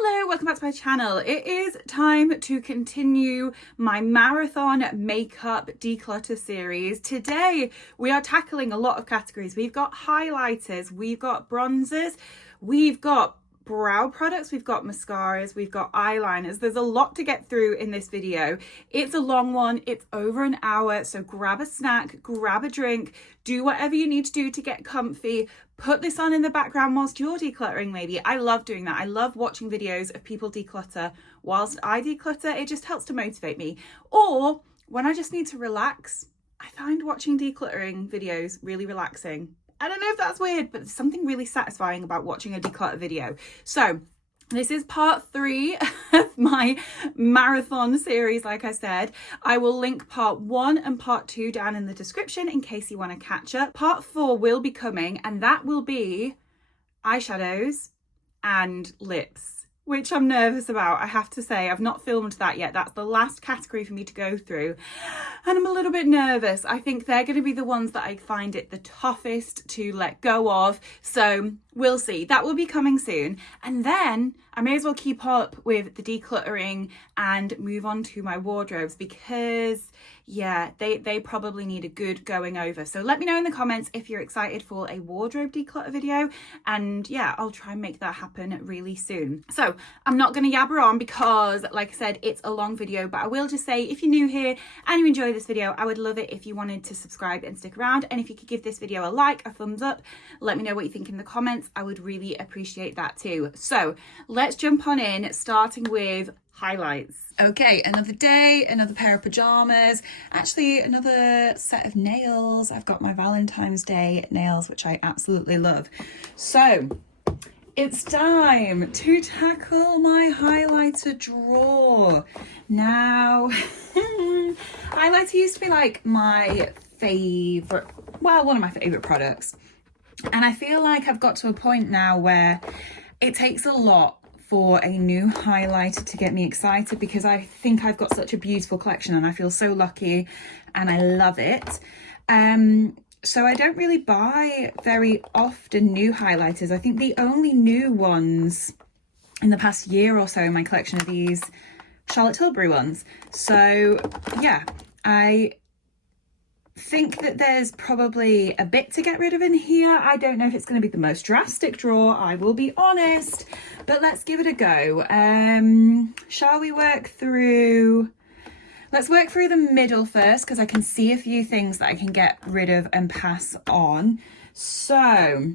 Hello, welcome back to my channel. It is time to continue my marathon makeup declutter series. Today we are tackling a lot of categories. We've got highlighters, we've got bronzers, we've got brow products, we've got mascaras, we've got eyeliners. There's a lot to get through in this video. It's a long one, it's over an hour, so grab a snack, grab a drink, do whatever you need to do to get comfy. Put this on in the background whilst you're decluttering maybe. I love doing that. I love watching videos of people declutter whilst I declutter. It just helps to motivate me. Or when I just need to relax, I find watching decluttering videos really relaxing. I don't know if that's weird, but there's something really satisfying about watching a declutter video. So this is part 3 of my marathon series, like I said. I will link part 1 and part 2 down in the description in case you want to catch up. Part 4 will be coming, and that will be eyeshadows and lips, which I'm nervous about. I have to say, I've not filmed that yet. That's the last category for me to go through, and I'm a little bit nervous. I think they're going to be the ones that I find it the toughest to let go of. So we'll see. That will be coming soon. And then I may as well keep up with the decluttering and move on to my wardrobes, because yeah, they probably need a good going over. So let me know in the comments if you're excited for a wardrobe declutter video, and yeah, I'll try and make that happen really soon. So I'm not going to yabber on because, like I said, it's a long video, but I will just say, if you're new here and you enjoy this video, I would love it if you wanted to subscribe and stick around, and if you could give this video a like, a thumbs up, let me know what you think in the comments. I would really appreciate that too. So let's jump on in, starting with highlights. Okay, another day, another pair of pajamas, actually another set of nails. I've got my Valentine's Day nails, which I absolutely love. So it's time to tackle my highlighter drawer. Now, highlighter used to be like my favorite, well, one of my favorite products. And I feel like I've got to a point now where it takes a lot for a new highlighter to get me excited, because I think I've got such a beautiful collection and I feel so lucky and I love it. So I don't really buy very often new highlighters. I think the only new ones in the past year or so in my collection are these Charlotte Tilbury ones. So yeah, I think that there's probably a bit to get rid of in here. I don't know if it's going to be the most drastic drawer, I will be honest, but let's give it a go. Shall we work through, let's work through the middle first, because I can see a few things that I can get rid of and pass on. So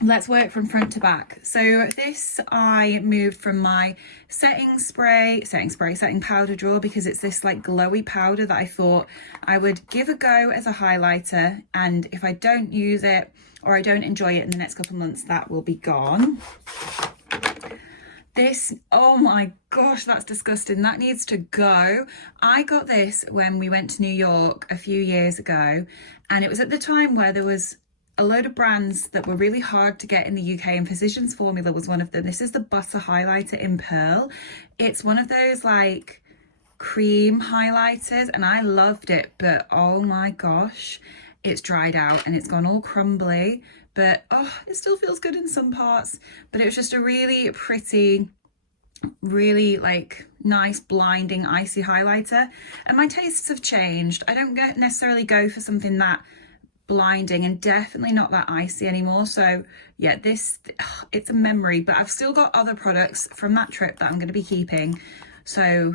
let's work from front to back. So this I moved from my setting powder drawer, because it's this like glowy powder that I thought I would give a go as a highlighter, and if I don't use it or I don't enjoy it in the next couple of months, that will be gone. This, oh my gosh, that's disgusting. That needs to go. I got this when we went to New York a few years ago, and it was at the time where there was a load of brands that were really hard to get in the UK, and Physicians Formula was one of them. This is the Butter Highlighter in Pearl. It's one of those like cream highlighters, and I loved it, but oh my gosh, it's dried out and it's gone all crumbly, but oh, it still feels good in some parts. But it was just a really pretty, really like nice blinding icy highlighter, and my tastes have changed. I don't necessarily go for something that blinding, and definitely not that icy anymore. So yeah, this, it's a memory, but I've still got other products from that trip that I'm going to be keeping, so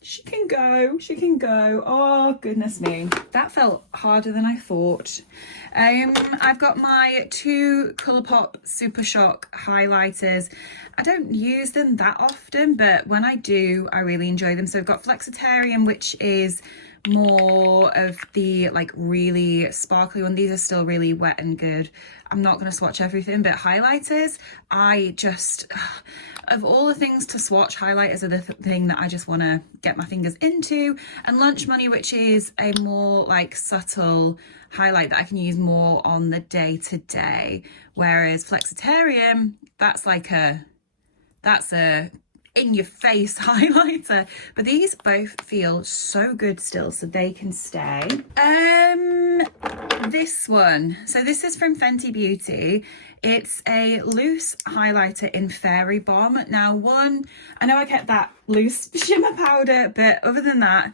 she can go, she can go. Oh goodness me, that felt harder than I thought. I've got my 2 Colourpop Super Shock highlighters. I don't use them that often, but when I do, I really enjoy them. So I've got Flexitarian, which is more of the like really sparkly one. These are still really wet and good. I'm not going to swatch everything, but highlighters, I just, of all the things to swatch, highlighters are the thing that I just want to get my fingers into. And Lunch Money, which is a more like subtle highlight that I can use more on the day to day, whereas Flexitarian, that's like a in your face highlighter, but these both feel so good still, so they can stay. This one, so this is from Fenty Beauty. It's a loose highlighter in Fairy Bomb. Now I know I kept that loose shimmer powder, but other than that,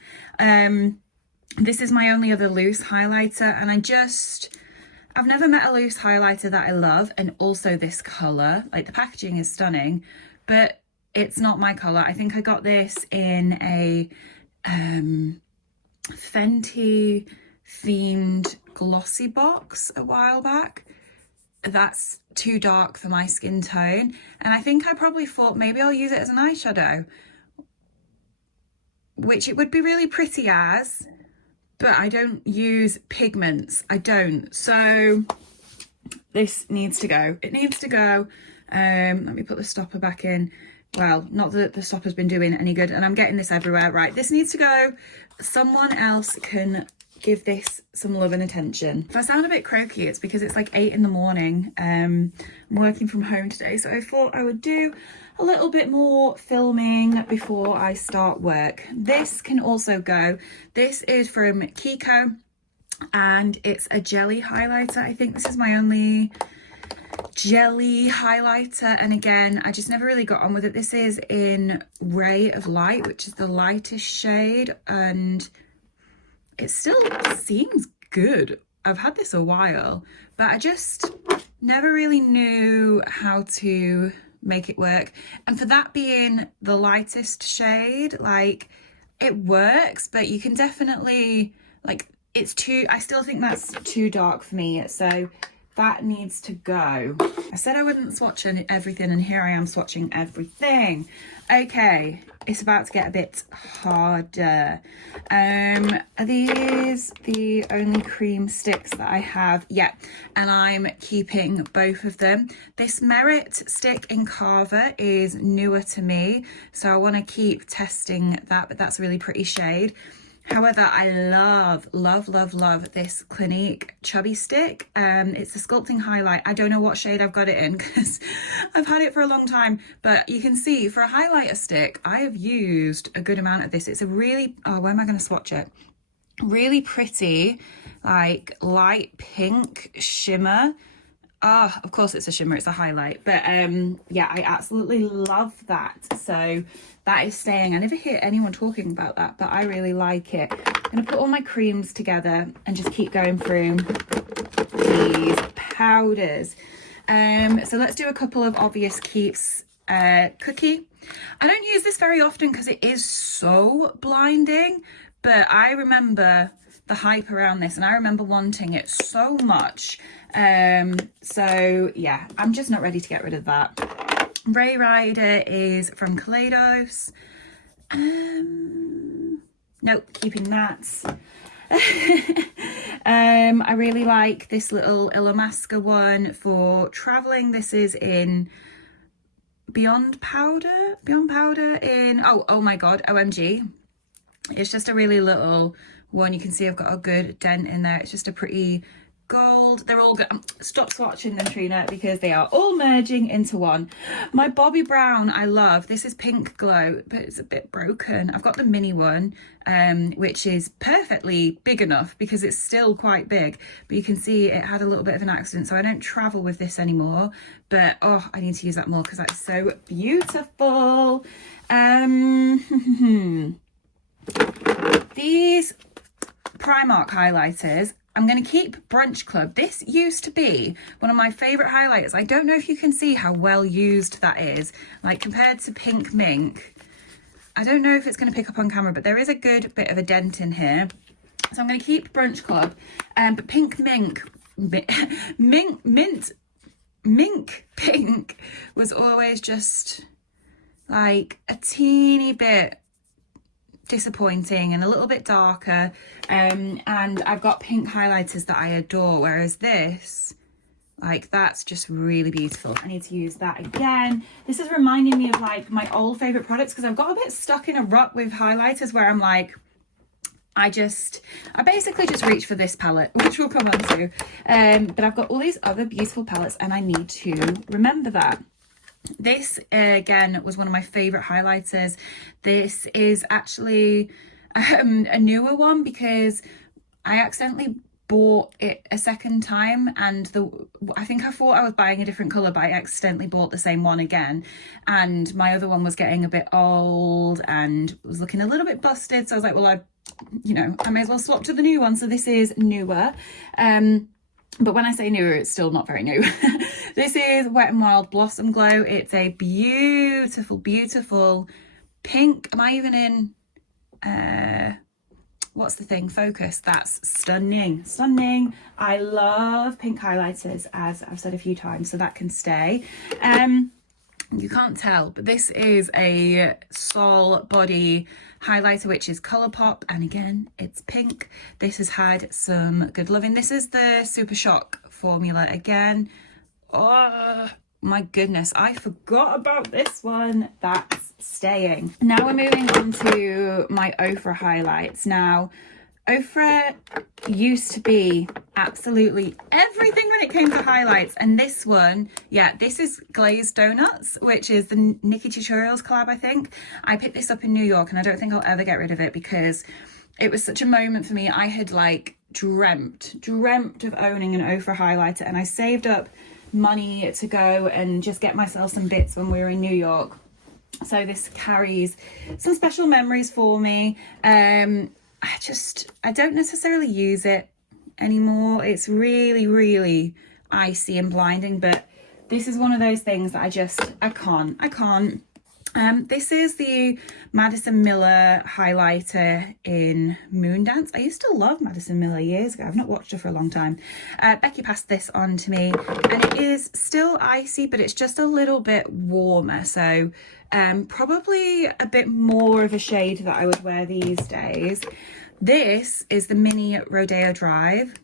this is my only other loose highlighter, and I've never met a loose highlighter that I love. And also this color, like the packaging is stunning, but it's not my color. I think I got this in a Fenty themed glossy box a while back. That's too dark for my skin tone, and I think I probably thought maybe I'll use it as an eyeshadow, which it would be really pretty as, but I don't use pigments. I don't. So this needs to go. It needs to go. Let me put the stopper back in. Well, not that the stopper's been doing any good, and I'm getting this everywhere. Right, this needs to go. Someone else can give this some love and attention. If I sound a bit croaky, it's because it's like 8 in the morning. I'm working from home today, so I thought I would do a little bit more filming before I start work. This can also go. This is from Tikok, and it's a jelly highlighter. I think this is my only jelly highlighter, and again, I just never really got on with it. This is in Ray of Light, which is the lightest shade, and it still seems good. I've had this a while, but I just never really knew how to make it work. And for that being the lightest shade, like, it works, but you can definitely, like, I still think that's too dark for me, so that needs to go. I said I wouldn't swatch everything, and here I am swatching everything. Okay, it's about to get a bit harder. Are these the only cream sticks that I have? Yeah, and I'm keeping both of them. This Merit stick in Carver is newer to me, so I want to keep testing that, but that's a really pretty shade. However, I love this Clinique chubby stick. It's a sculpting highlight. I don't know what shade I've got it in because I've had it for a long time, but you can see for a highlighter stick, I have used a good amount of this. It's a really, where am I going to swatch it? Really pretty, like light pink shimmer. Of course it's a shimmer, it's a highlight, but yeah, I absolutely love that. So that is staying. I never hear anyone talking about that, but I really like it. I'm gonna put all my creams together and just keep going through these powders. So let's do a couple of obvious keeps. Cookie. I don't use this very often because it is so blinding, but I remember the hype around this and I remember wanting it so much. So yeah, I'm just not ready to get rid of that. Ray Rider is from Kaleidos. Nope, keeping that. I really like this little Illamasqua one for traveling. This is in Beyond Powder in, oh my god, OMG. It's just a really little one. You can see I've got a good dent in there. It's just a pretty gold. They're all good. Stop swatching them, Trina, because they are all merging into one. My Bobbi Brown I love. This is Pink Glow, but it's a bit broken. I've got the mini one, which is perfectly big enough because it's still quite big, but you can see it had a little bit of an accident, so I don't travel with this anymore, but I need to use that more because that's so beautiful. These Primark highlighters, I'm going to keep Brunch Club. This used to be one of my favourite highlighters. I don't know if you can see how well used that is, like compared to Pink Mink. I don't know if it's going to pick up on camera, but there is a good bit of a dent in here. So I'm going to keep Brunch Club. But Pink Mink, Mink Pink was always just like a teeny bit disappointing and a little bit darker, and I've got pink highlighters that I adore, whereas this, like, that's just really beautiful. I need to use that again. This is reminding me of like my old favorite products because I've got a bit stuck in a rut with highlighters where I'm like, I basically just reach for this palette, which we'll come on to, but I've got all these other beautiful palettes and I need to remember that. This again was one of my favorite highlighters. This is actually a newer one because I accidentally bought it a second time, and I think I thought I was buying a different color, but I accidentally bought the same one again, and my other one was getting a bit old and was looking a little bit busted, so I was like, well, I may as well swap to the new one. So this is newer, but when I say newer, it's still not very new. This is Wet n Wild Blossom Glow. It's a beautiful, beautiful pink. Am I even in what's the thing? Focus. That's stunning. Stunning. I love pink highlighters, as I've said a few times, so that can stay. You can't tell, but this is a Sol Body highlighter, which is Colourpop, and again, it's pink. This has had some good loving. This is the Super Shock formula again. Oh my goodness, I forgot about this one. That's staying. Now we're moving on to my Ofra highlights. Now, Ofra used to be absolutely everything when it came to highlights, and this one, yeah, this is Glazed Donuts, which is the Nikki Tutorials collab, I think. I picked this up in New York, and I don't think I'll ever get rid of it because it was such a moment for me. I had like dreamt of owning an Ofra highlighter, and I saved up money to go and just get myself some bits when we were in New York. So this carries some special memories for me. I don't necessarily use it anymore. It's really icy and blinding, but this is one of those things that I can't. This is the Madison Miller highlighter in Moondance. I used to love Madison Miller years ago. I've not watched her for a long time. Becky passed this on to me, and it is still icy, but it's just a little bit warmer. So probably a bit more of a shade that I would wear these days. This is the Mini Rodeo Drive.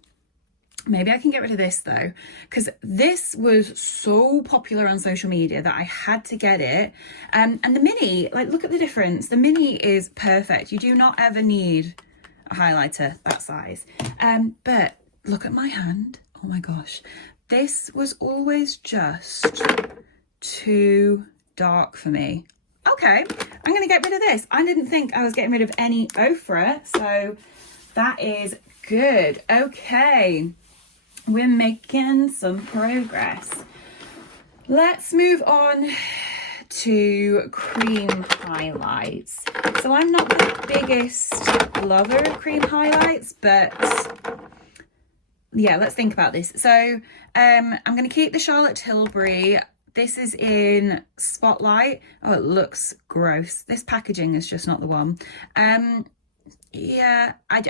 Maybe I can get rid of this though, because this was so popular on social media that I had to get it. And the Mini, like, look at the difference. The Mini is perfect. You do not ever need a highlighter that size. But look at my hand. Oh my gosh. This was always just too dark for me. Okay, I'm going to get rid of this. I didn't think I was getting rid of any Ofra, so that is good. Okay. We're making some progress. Let's move on to cream highlights. So I'm not the biggest lover of cream highlights, but yeah, let's think about this. So I'm going to keep the Charlotte Tilbury. This is in Spotlight. Oh, it looks gross. This packaging is just not the one. Yeah, I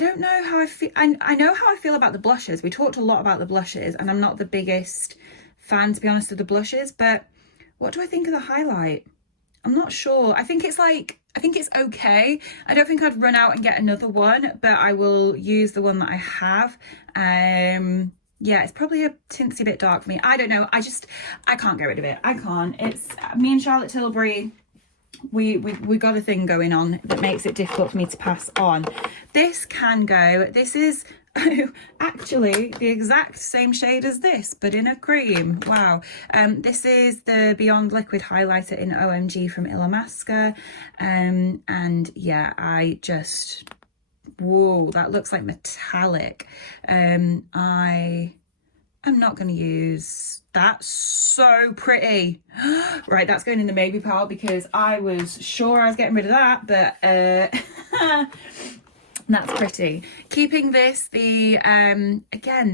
don't know how I feel. I know how I feel about the blushes. We talked a lot about the blushes, and I'm not the biggest fan, to be honest, of the blushes, but what do I think of the highlight? I'm not sure. I think it's okay. I don't think I'd run out and get another one, but I will use the one that I have. Yeah, it's probably a tinsy bit dark for me. I don't know. I can't get rid of it. I can't. It's me and Charlotte Tilbury. We got a thing going on that makes it difficult for me to pass on. This can go. This is actually the exact same shade as this, but in a cream. Wow. This is the Beyond Liquid highlighter in OMG from Illamasqua. And yeah, whoa, that looks like metallic. I'm not going to use that. So pretty. Right, that's going in the maybe pile because I was sure I was getting rid of that, but that's pretty. Keeping this, again,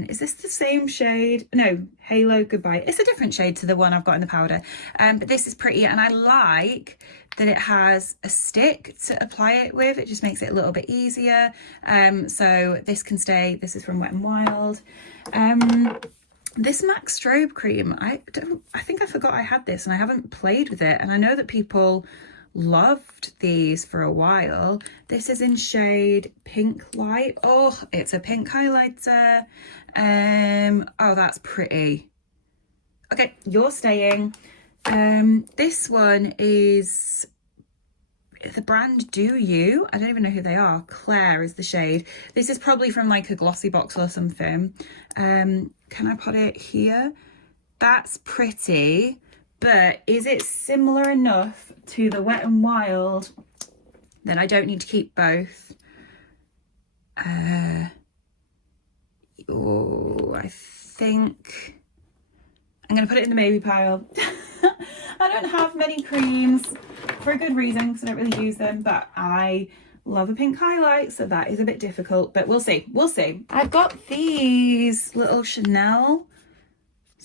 is this the same shade? No, Halo Goodbye. It's a different shade to the one I've got in the powder, but this is pretty, and I like that it has a stick to apply it with. It just makes it a little bit easier. So this can stay. This is from Wet n Wild. This MAC Strobe Cream, I think I forgot I had this, and I haven't played with it, and I know that people loved these for a while. This is in shade Pink Light. Oh, it's a pink highlighter. Oh, that's pretty. Okay, you're staying. This one is the brand Do You. I don't even know who they are. Claire is the shade. This is probably from like a glossy box or something. Can I put it here? That's pretty, but is it similar enough to the Wet n Wild that I don't need to keep both? Oh, I think I'm going to put it in the maybe pile. I don't have many creams for a good reason because I don't really use them, but I love a pink highlight, so that is a bit difficult, but we'll see. We'll see. I've got these little Chanel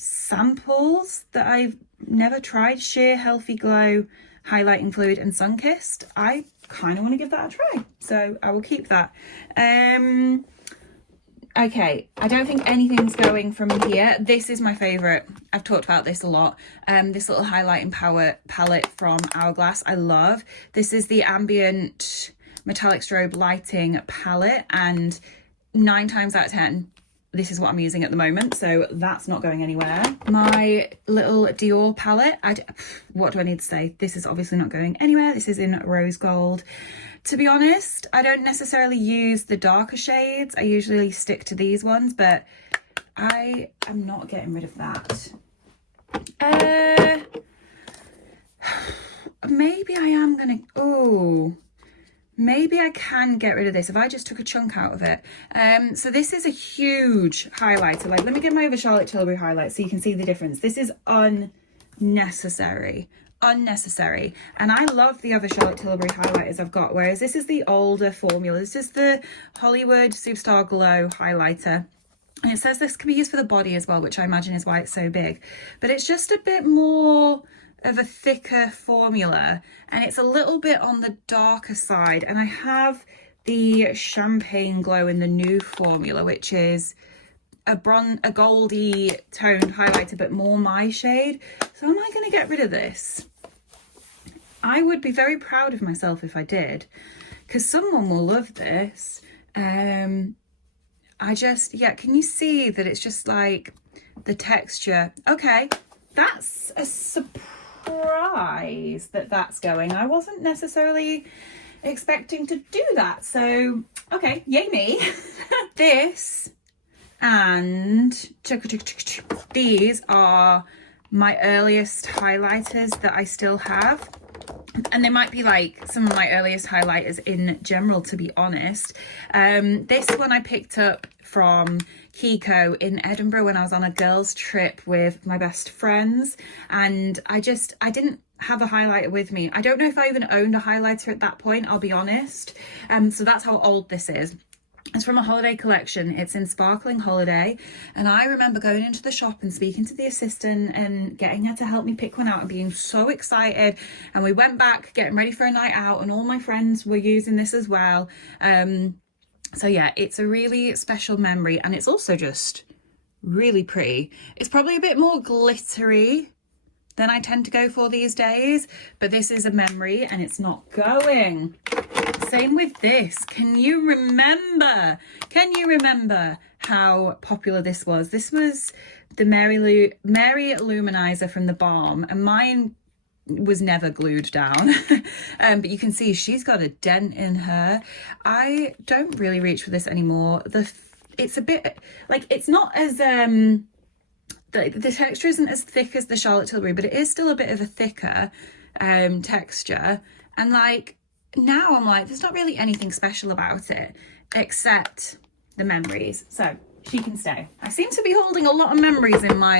samples that I've never tried. Sheer Healthy Glow Highlighting Fluid and Sunkissed. I kind of want to give that a try, so I will keep that. Okay, I don't think anything's going from here. This is my favorite. I've talked about this a lot. This little highlighting palette from Hourglass, I love. This is the Ambient Metallic Strobe Lighting palette, and 9 times out of 10 this is what I'm using at the moment, so that's not going anywhere. My little Dior palette, what do I need to say? This is obviously not going anywhere. This is in Rose Gold. To be honest, I don't necessarily use the darker shades. I usually stick to these ones, but I am not getting rid of that. Maybe I am gonna, maybe I can get rid of this if I just took a chunk out of it. So this is a huge highlighter. Like, let me get my other Charlotte Tilbury highlight so you can see the difference. This is unnecessary. And I love the other Charlotte Tilbury highlighters I've got, whereas this is the older formula. This is the Hollywood Superstar Glow highlighter. And it says this can be used for the body as well, which I imagine is why it's so big. But it's just a bit more of a thicker formula, and it's a little bit on the darker side. And I have the Champagne Glow in the new formula, which is a goldy toned highlighter, but more my shade. So am I going to get rid of this? I would be very proud of myself if I did, because someone will love this. Can you see that it's just like the texture? Okay, that's a surprise that that's going. I wasn't necessarily expecting to do that, so okay, yay me. This and these are my earliest highlighters that I still have, and they might be like some of my earliest highlighters in general, to be honest. This one I picked up from Tikok in Edinburgh when I was on a girls trip with my best friends, and I didn't have a highlighter with me. I don't know if I even owned a highlighter at that point, I'll be honest. So that's how old this is. It's from a holiday collection. It's in Sparkling Holiday, and I remember going into the shop and speaking to the assistant and getting her to help me pick one out and being so excited. And we went back getting ready for a night out, and all my friends were using this as well. So yeah, it's a really special memory, and it's also just really pretty. It's probably a bit more glittery than I tend to go for these days, but this is a memory and it's not going. Same with this. Can you remember how popular this was? This was the Mary Luminizer from The Balm, and mine was never glued down. But you can see she's got a dent in her. I don't really reach for this anymore. It's a bit like, it's not as the texture isn't as thick as the Charlotte Tilbury, but it is still a bit of a thicker texture. And like, now I'm like, there's not really anything special about it except the memories, so she can stay. I seem to be holding a lot of memories in my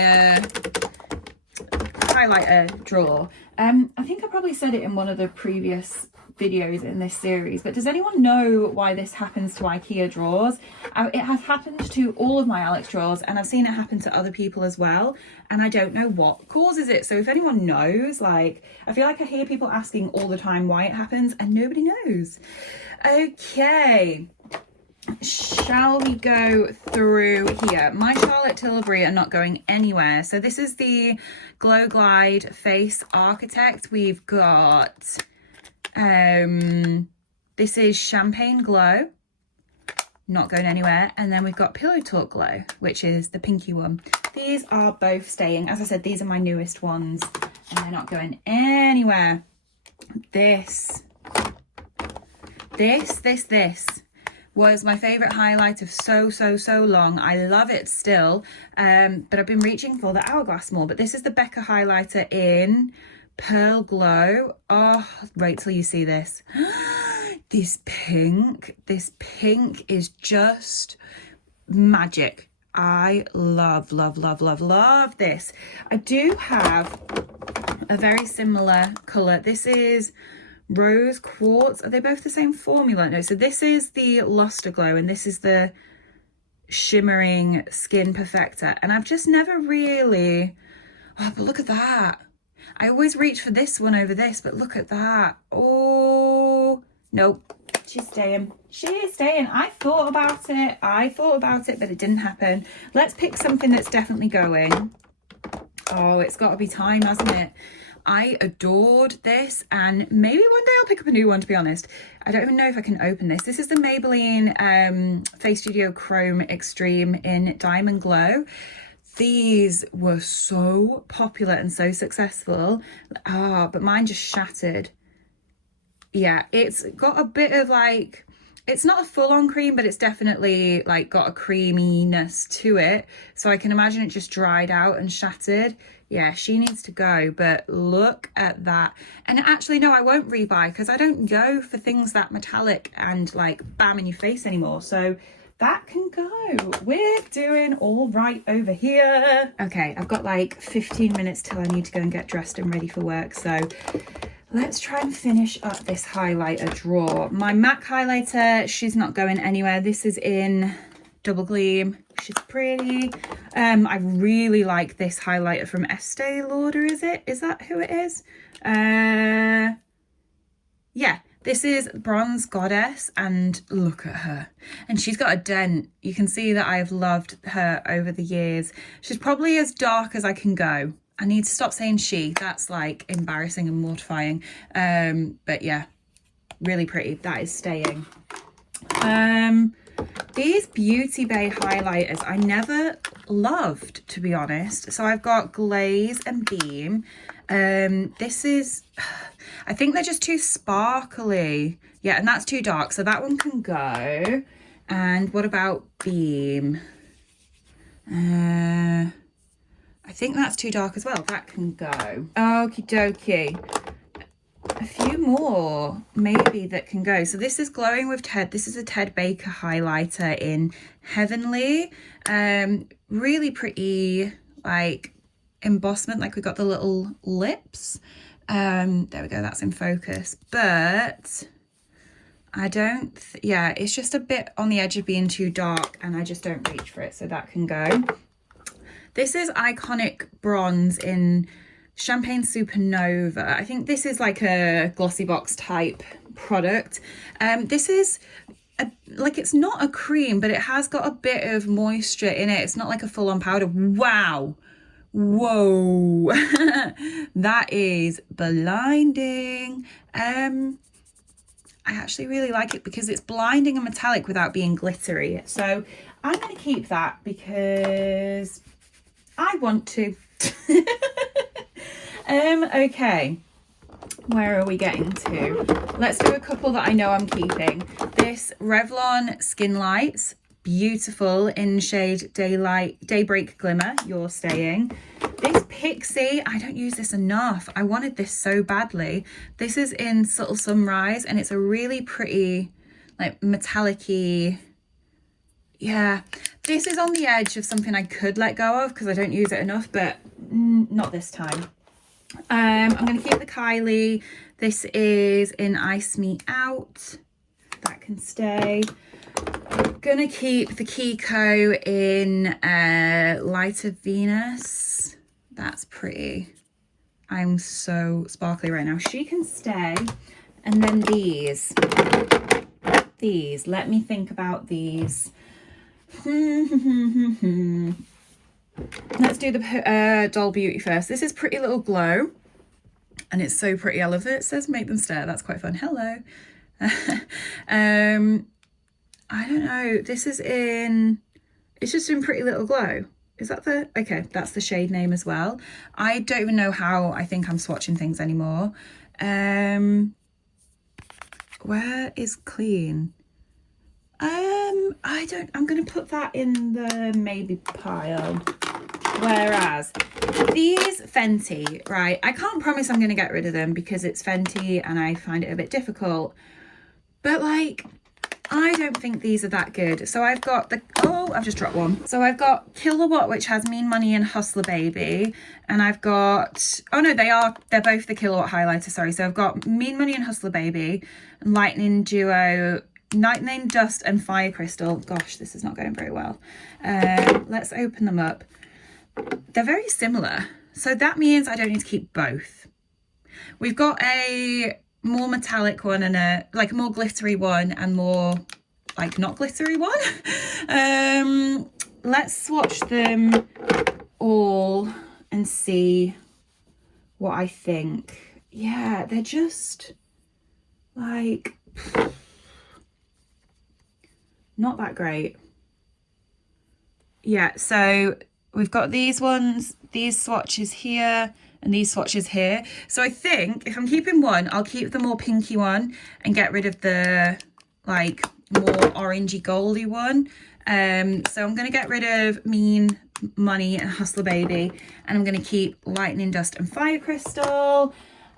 highlighter drawer. I think I probably said it in one of the previous videos in this series, but does anyone know why this happens to IKEA drawers? It has happened to all of my Alex drawers, and I've seen it happen to other people as well, and I don't know what causes it. So if anyone knows, like, I feel like I hear people asking all the time why it happens and nobody knows. Okay, shall we go through here? My Charlotte Tilbury are not going anywhere. So this is the Glow Glide Face Architect. We've got this is Champagne Glow, not going anywhere, and then we've got Pillow Talk Glow, which is the pinky one. These are both staying. As I said, these are my newest ones and they're not going anywhere. This was my favorite highlight of so long. I love it still, but I've been reaching for the Hourglass more. But this is the Becca highlighter in Pearl Glow. Oh, wait till you see this. This pink is just magic. I love this. I do have a very similar color. This is Rose Quartz. Are they both the same formula? No, so this is the Luster Glow and this is the Shimmering Skin Perfector. And I've just never really, oh, but look at that. I always reach for this one over this, but look at that. Oh, nope. She's staying. She is staying. I thought about it, but it didn't happen. Let's pick something that's definitely going. Oh, it's got to be time, hasn't it? I adored this, and maybe one day I'll pick up a new one, to be honest. I don't even know if I can open this. This is the Maybelline Face Studio Chrome Extreme in Diamond Glow. These were so popular and so successful. But mine just shattered. Yeah, it's got a bit of like, it's not a full-on cream, but it's definitely like got a creaminess to it. So I can imagine it just dried out and shattered. Yeah, she needs to go, but look at that. And actually, no, I won't rebuy because I don't go for things that metallic and like bam in your face anymore. So that can go. We're doing all right over here. Okay, I've got like 15 minutes till I need to go and get dressed and ready for work. So let's try and finish up this highlighter drawer. My MAC highlighter, she's not going anywhere. This is in Double Gleam. She's pretty. I really like this highlighter from Estee Lauder, is it? Is that who it is? Yeah, this is Bronze Goddess, and look at her. And she's got a dent. You can see that I've loved her over the years. She's probably as dark as I can go. I need to stop saying she. That's like embarrassing and mortifying. But yeah, really pretty. That is staying. These Beauty Bay highlighters I never loved, to be honest. So I've got Glaze and Beam. This is, I think they're just too sparkly. Yeah, and that's too dark. So that one can go. And what about Beam? I think that's too dark as well. That can go. Okie dokie. A few more maybe that can go. So this is Glowing with Ted. This is a Ted Baker highlighter in Heavenly. Really pretty like embossment. Like we got the little lips. There we go. That's in focus. But I don't, yeah, it's just a bit on the edge of being too dark and I just don't reach for it. So that can go. This is Iconic Bronze in Champagne Supernova. I think this is like a glossy box type product. This is like, it's not a cream, but it has got a bit of moisture in it. It's not like a full-on powder. Wow. Whoa. That is blinding. I actually really like it because it's blinding and metallic without being glittery. So I'm going to keep that because I want to. Okay, where are we getting to? Let's do a couple that I know I'm keeping. This Revlon Skin Lights, beautiful in shade Daybreak Glimmer, you're staying. This Pixie, I don't use this enough. I wanted this so badly. This is in Subtle Sunrise and it's a really pretty, like metallic-y. Yeah, this is on the edge of something I could let go of because I don't use it enough, but not this time. I'm going to keep the Kylie. This is in Ice Me Out. That can stay. Going to keep the Kiko in Light of Venus. That's pretty. I'm so sparkly right now. She can stay. And then these. Let me think about these. Let's do the Doll Beauty first. This is Pretty Little Glow and it's so pretty. I love it. It says make them stare. That's quite fun. Hello. I don't know. This is in, it's just in Pretty Little Glow. Is that the, okay, that's the shade name as well. I don't even know how I think I'm swatching things anymore. Where is Clean? I'm going to put that in the maybe pile. Whereas these Fenty, right, I can't promise I'm going to get rid of them because it's Fenty and I find it a bit difficult. But like, I don't think these are that good. So I've got I've just dropped one. So I've got Kilowatt, which has Mean Money and Hustler Baby. And I've got, oh no, they're both the Kilowatt highlighter, sorry. So I've got Mean Money and Hustler Baby, Lightning Dust and Fire Crystal. Gosh, this is not going very well. Let's open them up. They're very similar. So that means I don't need to keep both. We've got a more metallic one and a like more glittery one and more like not glittery one. Let's swatch them all and see what I think. Yeah, they're just like not that great. Yeah, so we've got these ones, these swatches here and these swatches here. So I think if I'm keeping one, I'll keep the more pinky one and get rid of the like more orangey goldy one. So I'm going to get rid of Mean Money and Hustler Baby, and I'm going to keep Lightning Dust and Fire Crystal.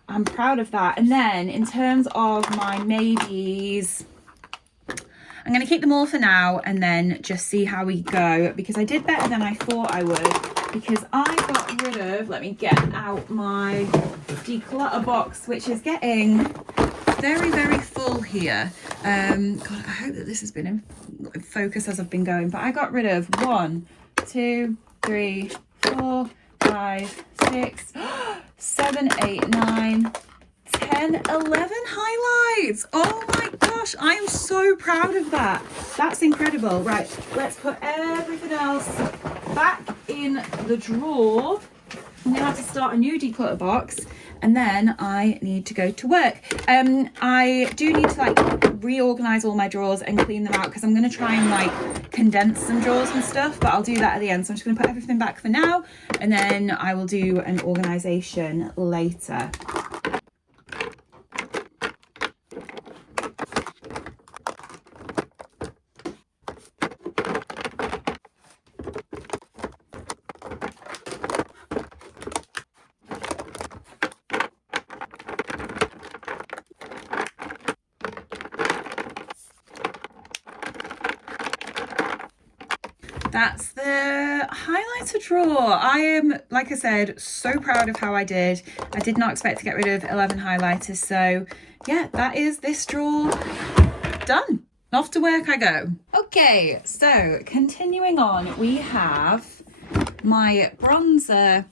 I'm proud of that. And then in terms of my maybes, I'm going to keep them all for now and then just see how we go, because I did better than I thought I would, because I got rid of, let me get out my declutter box, which is getting very, very full here. God, I hope that this has been in focus as I've been going, but I got rid of 1, 2, 3, 4, 5, 6, 7, 8, 9, 10, 11 highlights. Oh my gosh, I am so proud of that. That's incredible. Right, let's put everything else back in the drawer. I'm gonna have to start a new declutter box, and then I need to go to work. I do need to like reorganize all my drawers and clean them out, because I'm gonna try and like condense some drawers and stuff, but I'll do that at the end. So I'm just gonna put everything back for now, and then I will do an organization later. That's the highlighter drawer. I am, like I said, so proud of how I did. I did not expect to get rid of 11 highlighters. So yeah, that is this drawer done. Off to work I go. Okay, so continuing on, we have my bronzer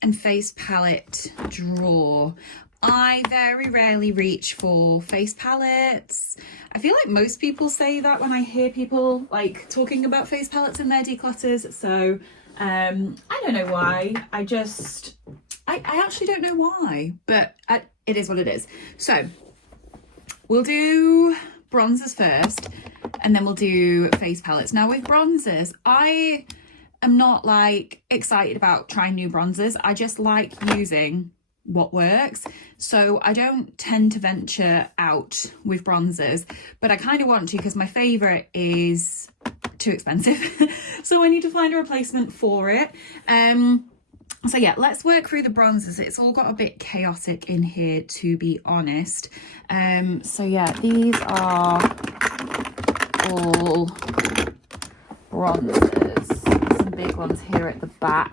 and face palette drawer. I very rarely reach for face palettes. I feel like most people say that when I hear people like talking about face palettes in their declutters. So I don't know why. I actually don't know why, but it is what it is. So we'll do bronzers first, and then we'll do face palettes. Now with bronzers, I am not like excited about trying new bronzers. I just like using what works, so I don't tend to venture out with bronzers, but I kind of want to, because my favorite is too expensive. So I need to find a replacement for it. So yeah, let's work through the bronzers. It's all got a bit chaotic in here, to be honest. So yeah, these are all bronzers. Some big ones here at the back.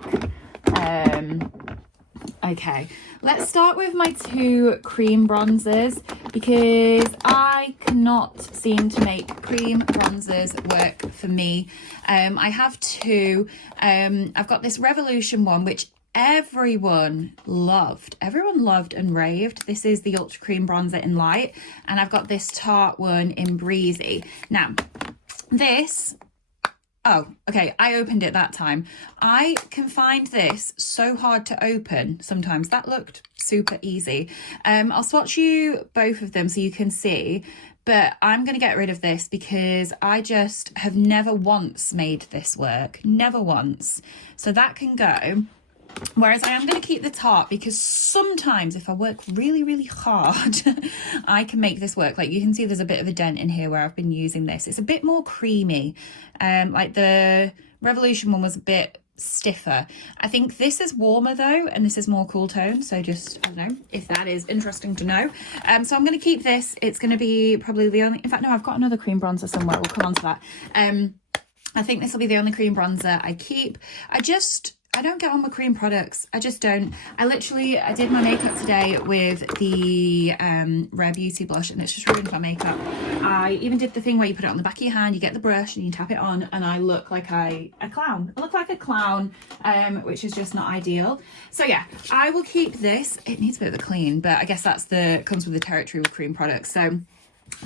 Okay, let's start with my 2 cream bronzers, because I cannot seem to make cream bronzers work for me. I have 2. I've got this Revolution one, which everyone loved and raved. This is the Ultra Cream Bronzer in Light, and I've got this Tarte one in Breezy. Now, this... Oh, okay, I opened it that time. I can find this so hard to open sometimes. That looked super easy. I'll swatch you both of them so you can see, but I'm going to get rid of this because I just have never once made this work. Never once. So that can go. Whereas I am going to keep the top because sometimes if I work really, really hard, I can make this work. Like you can see there's a bit of a dent in here where I've been using this. It's a bit more creamy. Like the Revolution one was a bit stiffer. I think this is warmer though, and this is more cool tone. So just, I don't know if that is interesting to know. So I'm going to keep this. It's going to be probably the only, in fact, no, I've got another cream bronzer somewhere. We'll come on to that. I think this will be the only cream bronzer I keep. I don't get on with cream products. I just don't. I did my makeup today with the Rare Beauty blush and it's just ruined my makeup. I even did the thing where you put it on the back of your hand, you get the brush and you tap it on, and I look like a clown. I look like a clown, which is just not ideal. So yeah, I will keep this. It needs a bit of a clean, but I guess that's comes with the territory with cream products. So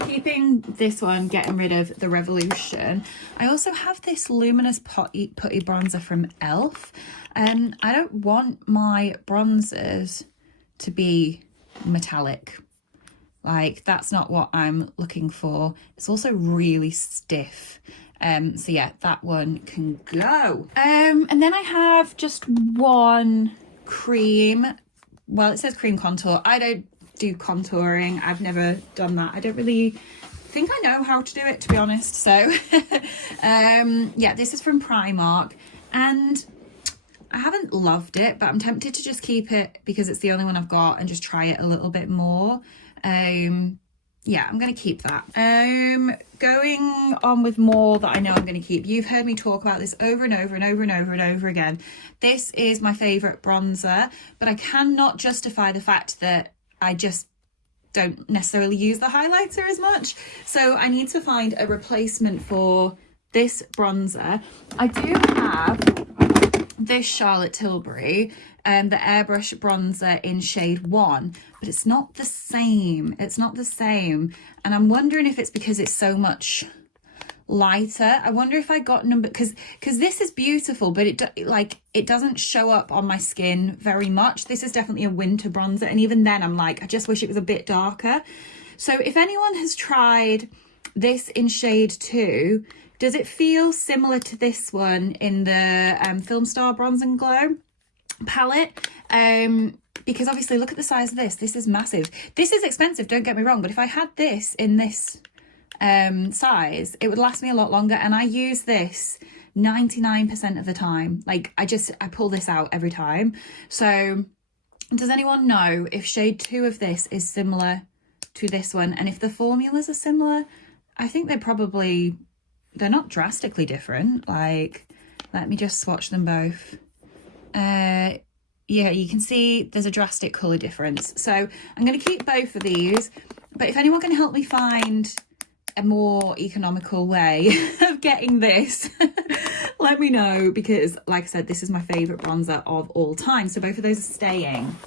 keeping this one, getting rid of the Revolution. I also have this luminous putty bronzer from ELF. I don't want my bronzers to be metallic. Like, that's not what I'm looking for. It's also really stiff. So yeah, that one can go. And then I have just one cream. Well, it says cream contour. I don't do contouring. I've never done that. I don't really think I know how to do it, to be honest. So yeah, this is from Primark and I haven't loved it, but I'm tempted to just keep it because it's the only one I've got and just try it a little bit more. Yeah, I'm going to keep that. Going on with more that I know I'm going to keep. You've heard me talk about this over and over and over and over and over again. This is my favourite bronzer, but I cannot justify the fact that I just don't necessarily use the highlighter as much. So I need to find a replacement for this bronzer. I do have this Charlotte Tilbury, the airbrush bronzer in shade 1, but it's not the same. It's not the same. And I'm wondering if it's because it's so much lighter. I wonder if I got number, because this is beautiful, but it doesn't show up on my skin very much. This is definitely a winter bronzer, and even then I'm like, I just wish it was a bit darker. So if anyone has tried this in shade 2, does it feel similar to this one in the Film Star Bronze and Glow palette? Because obviously look at the size of this. This is massive. This is expensive, don't get me wrong, but if I had this in this size, it would last me a lot longer, and I use this 99% of the time. Like I pull this out every time. So does anyone know if shade 2 of this is similar to this one? And if the formulas are similar, I think they're not drastically different. Like, let me just swatch them both. Yeah, you can see there's a drastic colour difference. So I'm going to keep both of these, but if anyone can help me find a more economical way of getting this, let me know, because like I said, this is my favourite bronzer of all time. So both of those are staying.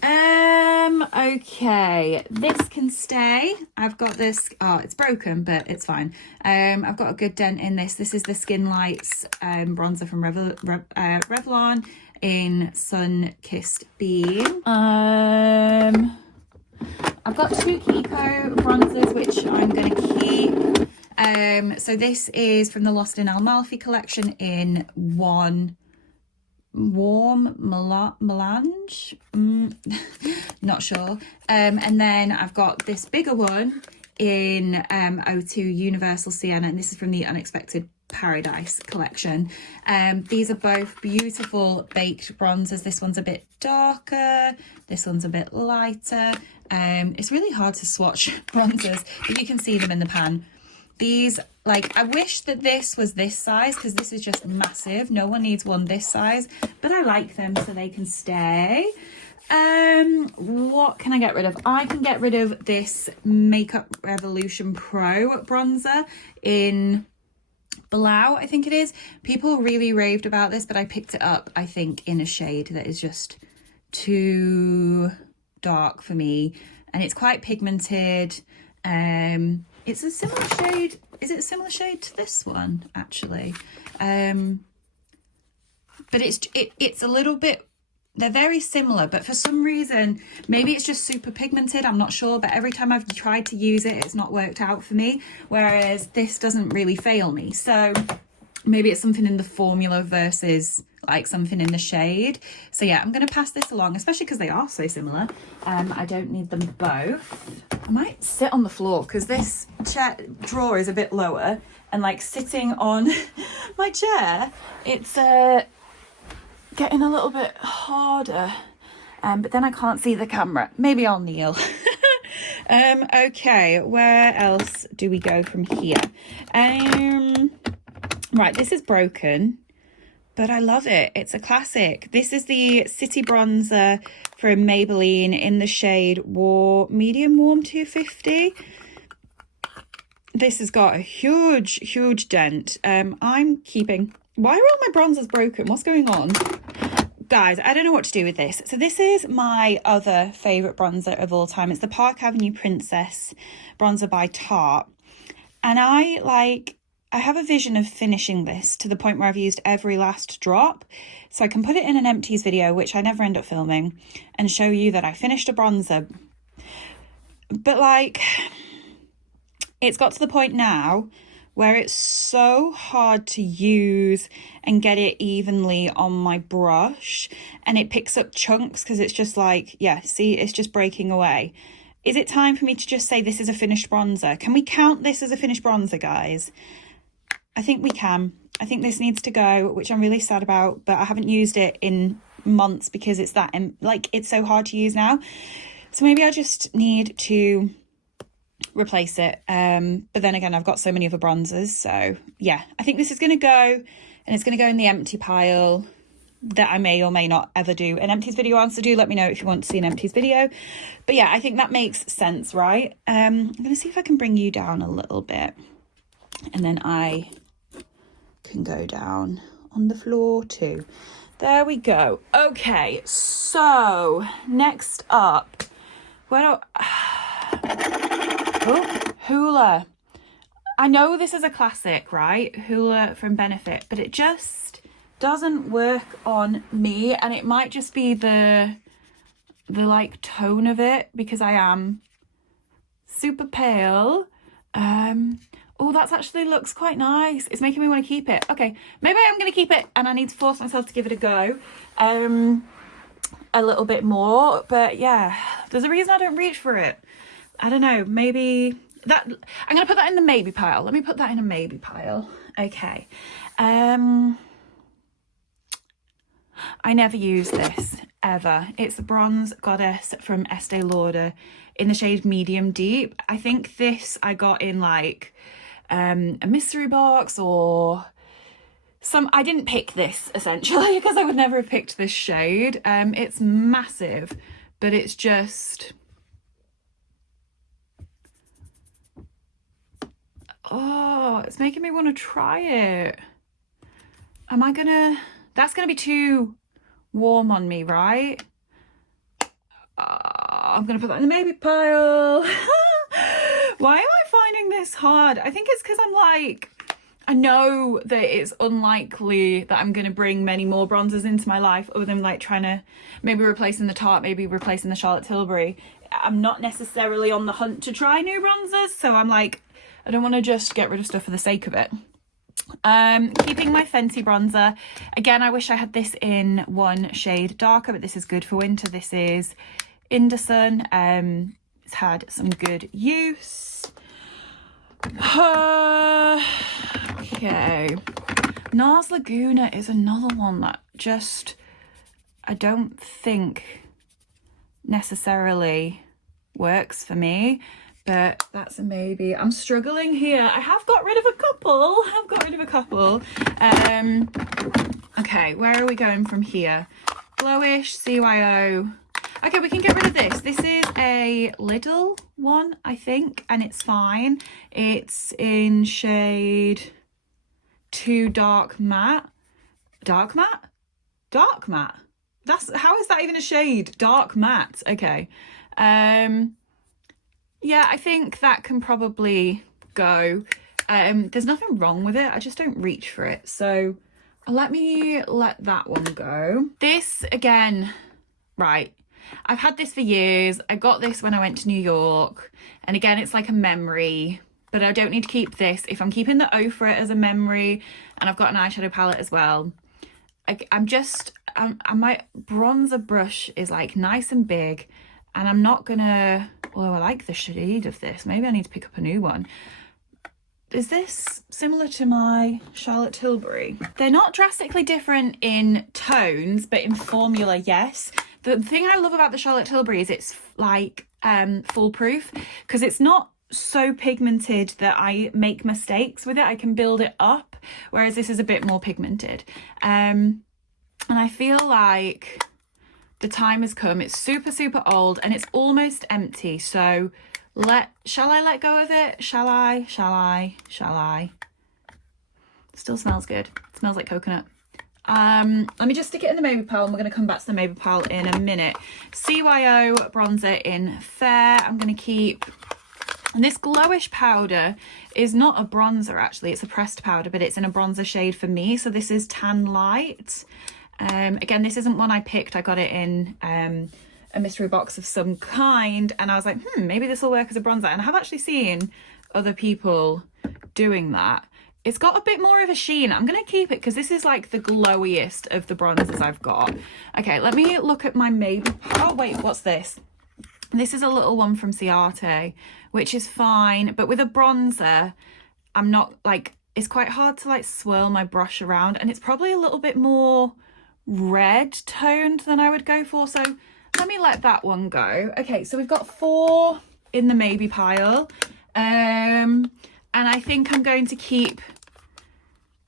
Okay, this can stay. I've got this, oh, it's broken, but it's fine. I've got a good dent in this. This is the Skin Lights bronzer from Revlon in Sun Kissed Beam. I've got 2 Tikok bronzers, which I'm going to keep. So this is from the Lost in Amalfi collection in Warm Melange. Not sure. And then I've got this bigger one in O2 Universal Sienna, and this is from the Unexpected Paradise collection. These are both beautiful baked bronzers. This one's a bit darker, this one's a bit lighter. It's really hard to swatch bronzers, but you can see them in the pan. These, like, I wish that this was this size, because this is just massive. No one needs one this size, but I like them, so they can stay. What can I get rid of? I can get rid of this Makeup Revolution Pro bronzer in Blau, I think it is. People really raved about this, but I picked it up, I think, in a shade that is just too dark for me, and it's quite pigmented. It's a similar shade. Is it a similar shade to this one, actually? But it's a little bit, they're very similar, but for some reason, maybe it's just super pigmented, I'm not sure, but every time I've tried to use it, it's not worked out for me, whereas this doesn't really fail me. So maybe it's something in the formula versus like something in the shade. So yeah, I'm going to pass this along, especially because they are so similar. I don't need them both. I might sit on the floor because this chair drawer is a bit lower, and like sitting on my chair, it's getting a little bit harder. But then I can't see the camera. Maybe I'll kneel. Okay, where else do we go from here? Right, this is broken, but I love it. It's a classic. This is the City Bronzer from Maybelline in the shade Medium Warm 250. This has got a huge dent. I'm keeping... Why are all my bronzers broken? What's going on? Guys, I don't know what to do with this. So this is my other favourite bronzer of all time. It's the Park Avenue Princess bronzer by Tarte. And I have a vision of finishing this to the point where I've used every last drop. So I can put it in an empties video, which I never end up filming, and show you that I finished a bronzer. But like, it's got to the point now where it's so hard to use and get it evenly on my brush, and it picks up chunks because it's just like, yeah, see, it's just breaking away. Is it time for me to just say this is a finished bronzer? Can we count this as a finished bronzer, guys? I think we can. I think this needs to go, which I'm really sad about, but I haven't used it in months because it's that, like, it's so hard to use now. So maybe I just need to replace it. But then again, I've got so many other bronzers. So yeah, I think this is going to go, and it's going to go in the empty pile that I may or may not ever do an empties video on. So do let me know if you want to see an empties video. But yeah, I think that makes sense, right? I'm going to see if I can bring you down a little bit, and then I can go down on the floor too. There we go. Okay, so next up, Hoola. I know this is a classic, right? Hoola from Benefit, but it just doesn't work on me, and it might just be the like tone of it because I am super pale. Oh, that's actually looks quite nice. It's making me want to keep it. Okay, maybe I'm going to keep it, and I need to force myself to give it a go a little bit more. But yeah, there's a reason I don't reach for it. I don't know, maybe that I'm going to put that in the maybe pile. Let me put that in a maybe pile. Okay. I never use this ever. It's the Bronze Goddess from Estee Lauder in the shade Medium Deep. I think this I got in like a mystery box or some. I didn't pick this essentially because I would never have picked this shade. It's massive, but it's just, oh, it's making me want to try it. Am I gonna, that's gonna be too warm on me, right? I'm gonna put that in the maybe pile. Why am I finding this hard? I think it's because I'm like, I know that it's unlikely that I'm going to bring many more bronzers into my life other than like trying to maybe replacing the Tarte, maybe replacing the Charlotte Tilbury. I'm not necessarily on the hunt to try new bronzers, so I'm like, I don't want to just get rid of stuff for the sake of it. Keeping my Fenty bronzer. Again, I wish I had this in one shade darker, but this is good for winter. This is Indocin. It's had some good use. Okay. NARS Laguna is another one that just, I don't think necessarily works for me, but that's a maybe. I'm struggling here. I have got rid of a couple. Okay, where are we going from here? Glowish, CYO. Okay, we can get rid of this. This is a Lidl one, I think, and it's fine. It's in shade 2 Dark Matte. Dark Matte? Dark Matte? That's, how is that even a shade? Dark Matte. Okay. Yeah, I think that can probably go. There's nothing wrong with it. I just don't reach for it. So let me let that one go. This again, right. I've had this for years. I got this when I went to New York. And again, it's like a memory but I don't need to keep this. If I'm keeping the O for it as a memory, and I've got an eyeshadow palette as well, my bronzer brush is like nice and big, and I'm not gonna, although I like the shade of this, maybe I need to pick up a new one. Is this similar to my Charlotte Tilbury? They're not drastically different in tones, but in formula, yes. The thing I love about the Charlotte Tilbury is it's like foolproof, because it's not so pigmented that I make mistakes with it. I can build it up, whereas this is a bit more pigmented. And I feel like the time has come. It's super, super old and it's almost empty. So shall I let go of it? Shall I? Still smells good. It smells like coconut. Let me just stick it in the Maybe Pal, and we're going to come back to the Maybe Pal in a minute. CYO bronzer in Fair. I'm going to keep, and this glowish powder is not a bronzer actually, it's a pressed powder, but it's in a bronzer shade for me. So this is Tan Light. Again, this isn't one I picked. I got it in a mystery box of some kind, and I was like, maybe this will work as a bronzer. And I have actually seen other people doing that. It's got a bit more of a sheen. I'm going to keep it because this is like the glowiest of the bronzers I've got. Okay, let me look at my Maybe. Oh, wait, what's this? This is a little one from Ciate, which is fine. But with a bronzer, I'm not like, it's quite hard to like swirl my brush around, and it's probably a little bit more red toned than I would go for. So let me let that one go. Okay, so we've got 4 in the Maybe pile. And I think I'm going to keep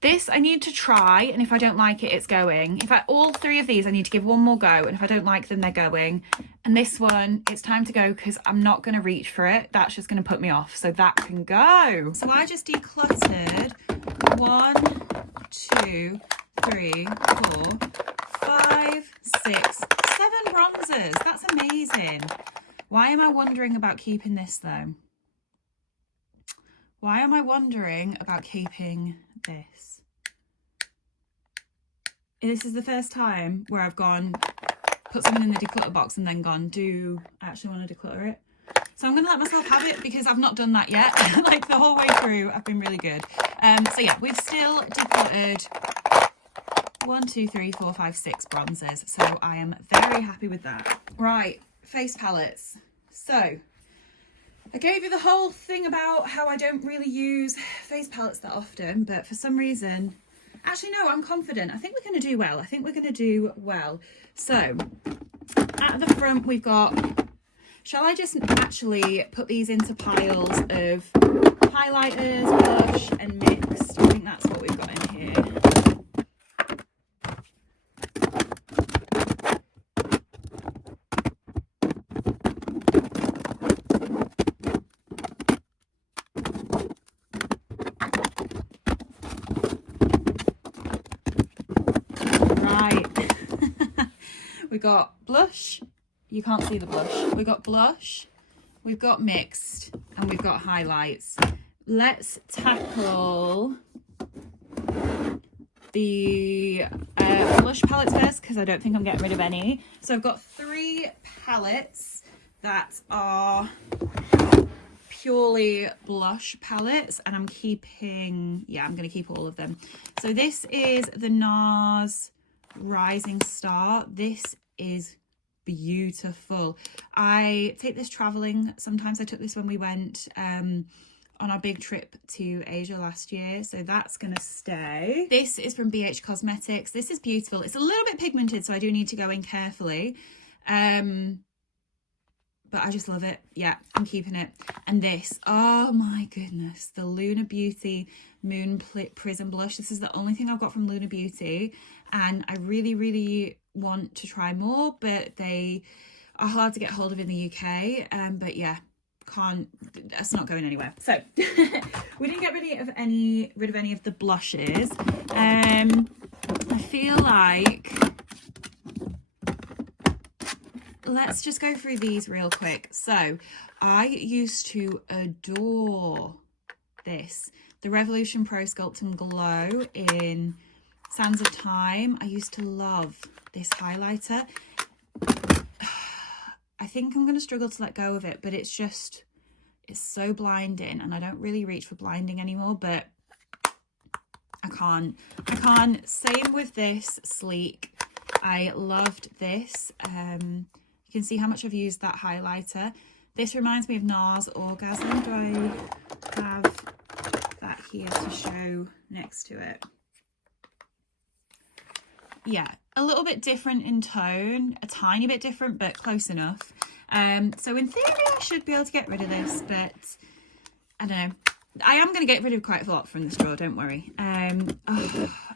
this. I need to try, and if I don't like it, it's going. All 3 of these, I need to give one more go, and if I don't like them, they're going. And this one, it's time to go because I'm not going to reach for it. That's just going to put me off. So that can go. So I just decluttered 1, 2, 3, 4, 5, 6, 7 bronzers. That's amazing. Why am I wondering about keeping this though? Why am I wondering about keeping this? This is the first time where I've gone, put something in the declutter box and then gone, do I actually want to declutter it? So I'm going to let myself have it because I've not done that yet. Like the whole way through, I've been really good. So yeah, we've still decluttered 1, 2, 3, 4, 5, 6 bronzers. So I am very happy with that. Right, face palettes. So I gave you the whole thing about how I don't really use face palettes that often, but for some reason, actually no, I'm confident. I think we're going to do well. So at the front we've got, shall I just actually put these into piles of highlighters, blush and mixed? I think that's what we've got in here. We got blush, you can't see the blush. We got blush, we've got mixed, and we've got highlights. Let's tackle the blush palettes first because I don't think I'm getting rid of any. So I've got 3 palettes that are purely blush palettes, and I'm going to keep all of them. So this is the NARS Rising Star. This is beautiful. I take this traveling. Sometimes I took this when we went on our big trip to Asia last year, so that's gonna stay. This is from BH Cosmetics. This is beautiful. It's a little bit pigmented, so I do need to go in carefully, but I just love it. Yeah, I'm keeping it. And this, oh my goodness, the Luna Beauty Moon Prism Blush. This is the only thing I've got from Luna Beauty, and I really, really want to try more, but they are hard to get hold of in the UK. But yeah, that's not going anywhere. So we didn't get rid of any of the blushes. I feel like let's just go through these real quick. So I used to adore this, the Revolution Pro Sculpt and Glow in Sands of Time. I used to love this highlighter. I think I'm going to struggle to let go of it, but it's It's so blinding, and I don't really reach for blinding anymore, but I can't. Same with this Sleek. I loved this. You can see how much I've used that highlighter. This reminds me of NARS Orgasm. Do I have that here to show next to it? Yeah, a little bit different in tone, a tiny bit different, but close enough. So in theory, I should be able to get rid of this, but I don't know. I am going to get rid of quite a lot from this drawer, don't worry.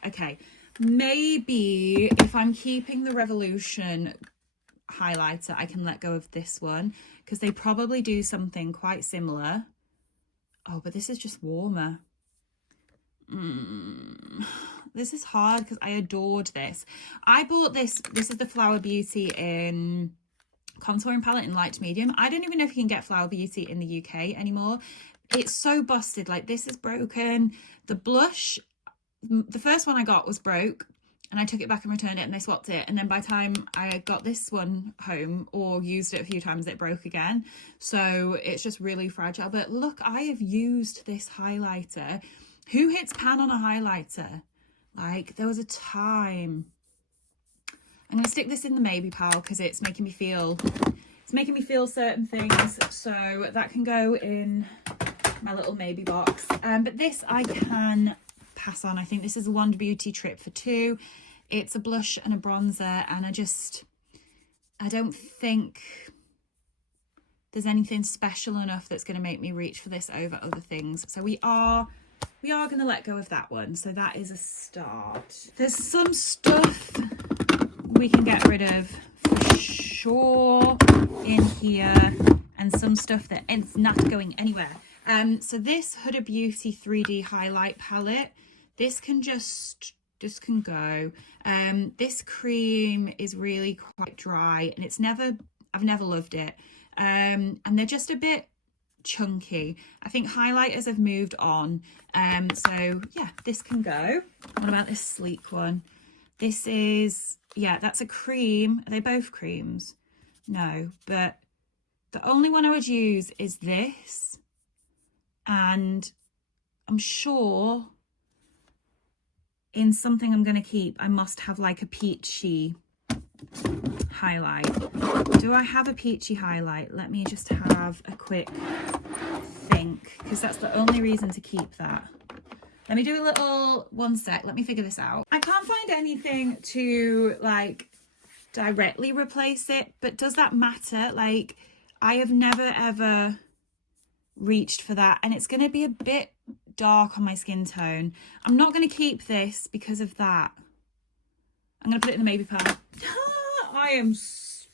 Okay, maybe if I'm keeping the Revolution highlighter, I can let go of this one, because they probably do something quite similar. Oh, but this is just warmer. This is hard because I adored this. I bought this. This is the Flower Beauty in contouring palette in light to medium. I don't even know if you can get Flower Beauty in the UK anymore. It's so busted. Like, this is broken. The blush, the first one I got was broke, and I took it back and returned it, and they swapped it. And then by the time I got this one home or used it a few times, it broke again. So it's just really fragile. But look, I have used this highlighter. Who hits pan on a highlighter? Like, there was a time. I'm going to stick this in the Maybe pile because it's making me feel certain things. So that can go in my little Maybe box. But this I can pass on. I think this is a Wonder Beauty Trip for Two. It's a blush and a bronzer, and I don't think there's anything special enough that's going to make me reach for this over other things. So we are going to let go of that one. So that is a start. There's some stuff we can get rid of for sure in here, and some stuff that it's not going anywhere. So this Huda Beauty 3D highlight palette, this can go. This cream is really quite dry, and I've never loved it. And they're just a bit chunky. I think highlighters have moved on. So yeah, this can go. What about this Sleek one? This is, yeah, that's a cream. Are they both creams? No, but the only one I would use is this. And I'm sure in something I'm going to keep, I must have like a peachy highlight. Do I have a peachy highlight? Let me just have a quick think, because that's the only reason to keep that. Let me do a little, one sec, let me figure this out. I can't find anything to like directly replace it, but does that matter? Like, I have never ever reached for that, and it's going to be a bit dark on my skin tone. I'm not going to keep this because of that. I'm going to put it in the Maybe pile. I am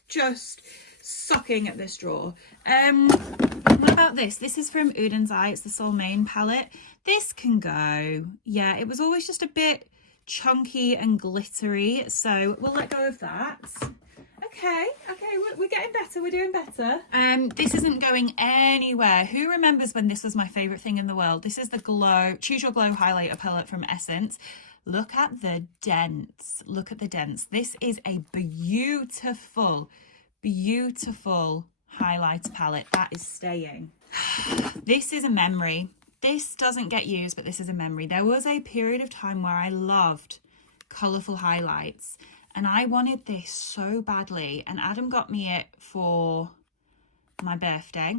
just sucking at this drawer. What about this? This is from Uden's Eye. It's the Soul Main palette. This can go. Yeah, it was always just a bit chunky and glittery, so we'll let go of that. Okay, we're getting better, we're doing better. This isn't going anywhere. Who remembers when this was my favourite thing in the world? This is the Choose Your Glow highlighter palette from Essence. Look at the dents. Look at the dents. This is a beautiful, beautiful highlighter palette. That is staying. This is a memory. This doesn't get used, but this is a memory. There was a period of time where I loved colourful highlights, and I wanted this so badly, and Adam got me it for my birthday,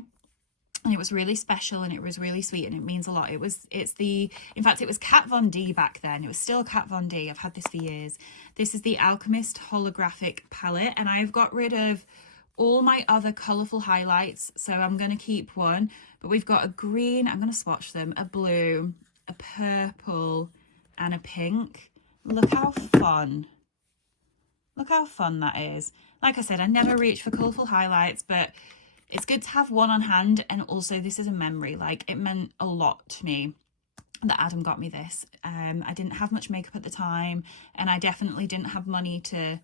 and it was really special, and it was really sweet, and it means a lot. In fact, it was Kat Von D back then. It was still Kat Von D. I've had this for years. This is the Alchemist holographic palette, and I've got rid of all my other colourful highlights, so I'm going to keep one. But we've got a green, I'm going to swatch them, a blue, a purple, and a pink. Look how fun. Look how fun that is. Like I said, I never reach for colourful highlights, but it's good to have one on hand. And also, this is a memory. Like, it meant a lot to me that Adam got me this. I didn't have much makeup at the time, and I definitely didn't have money to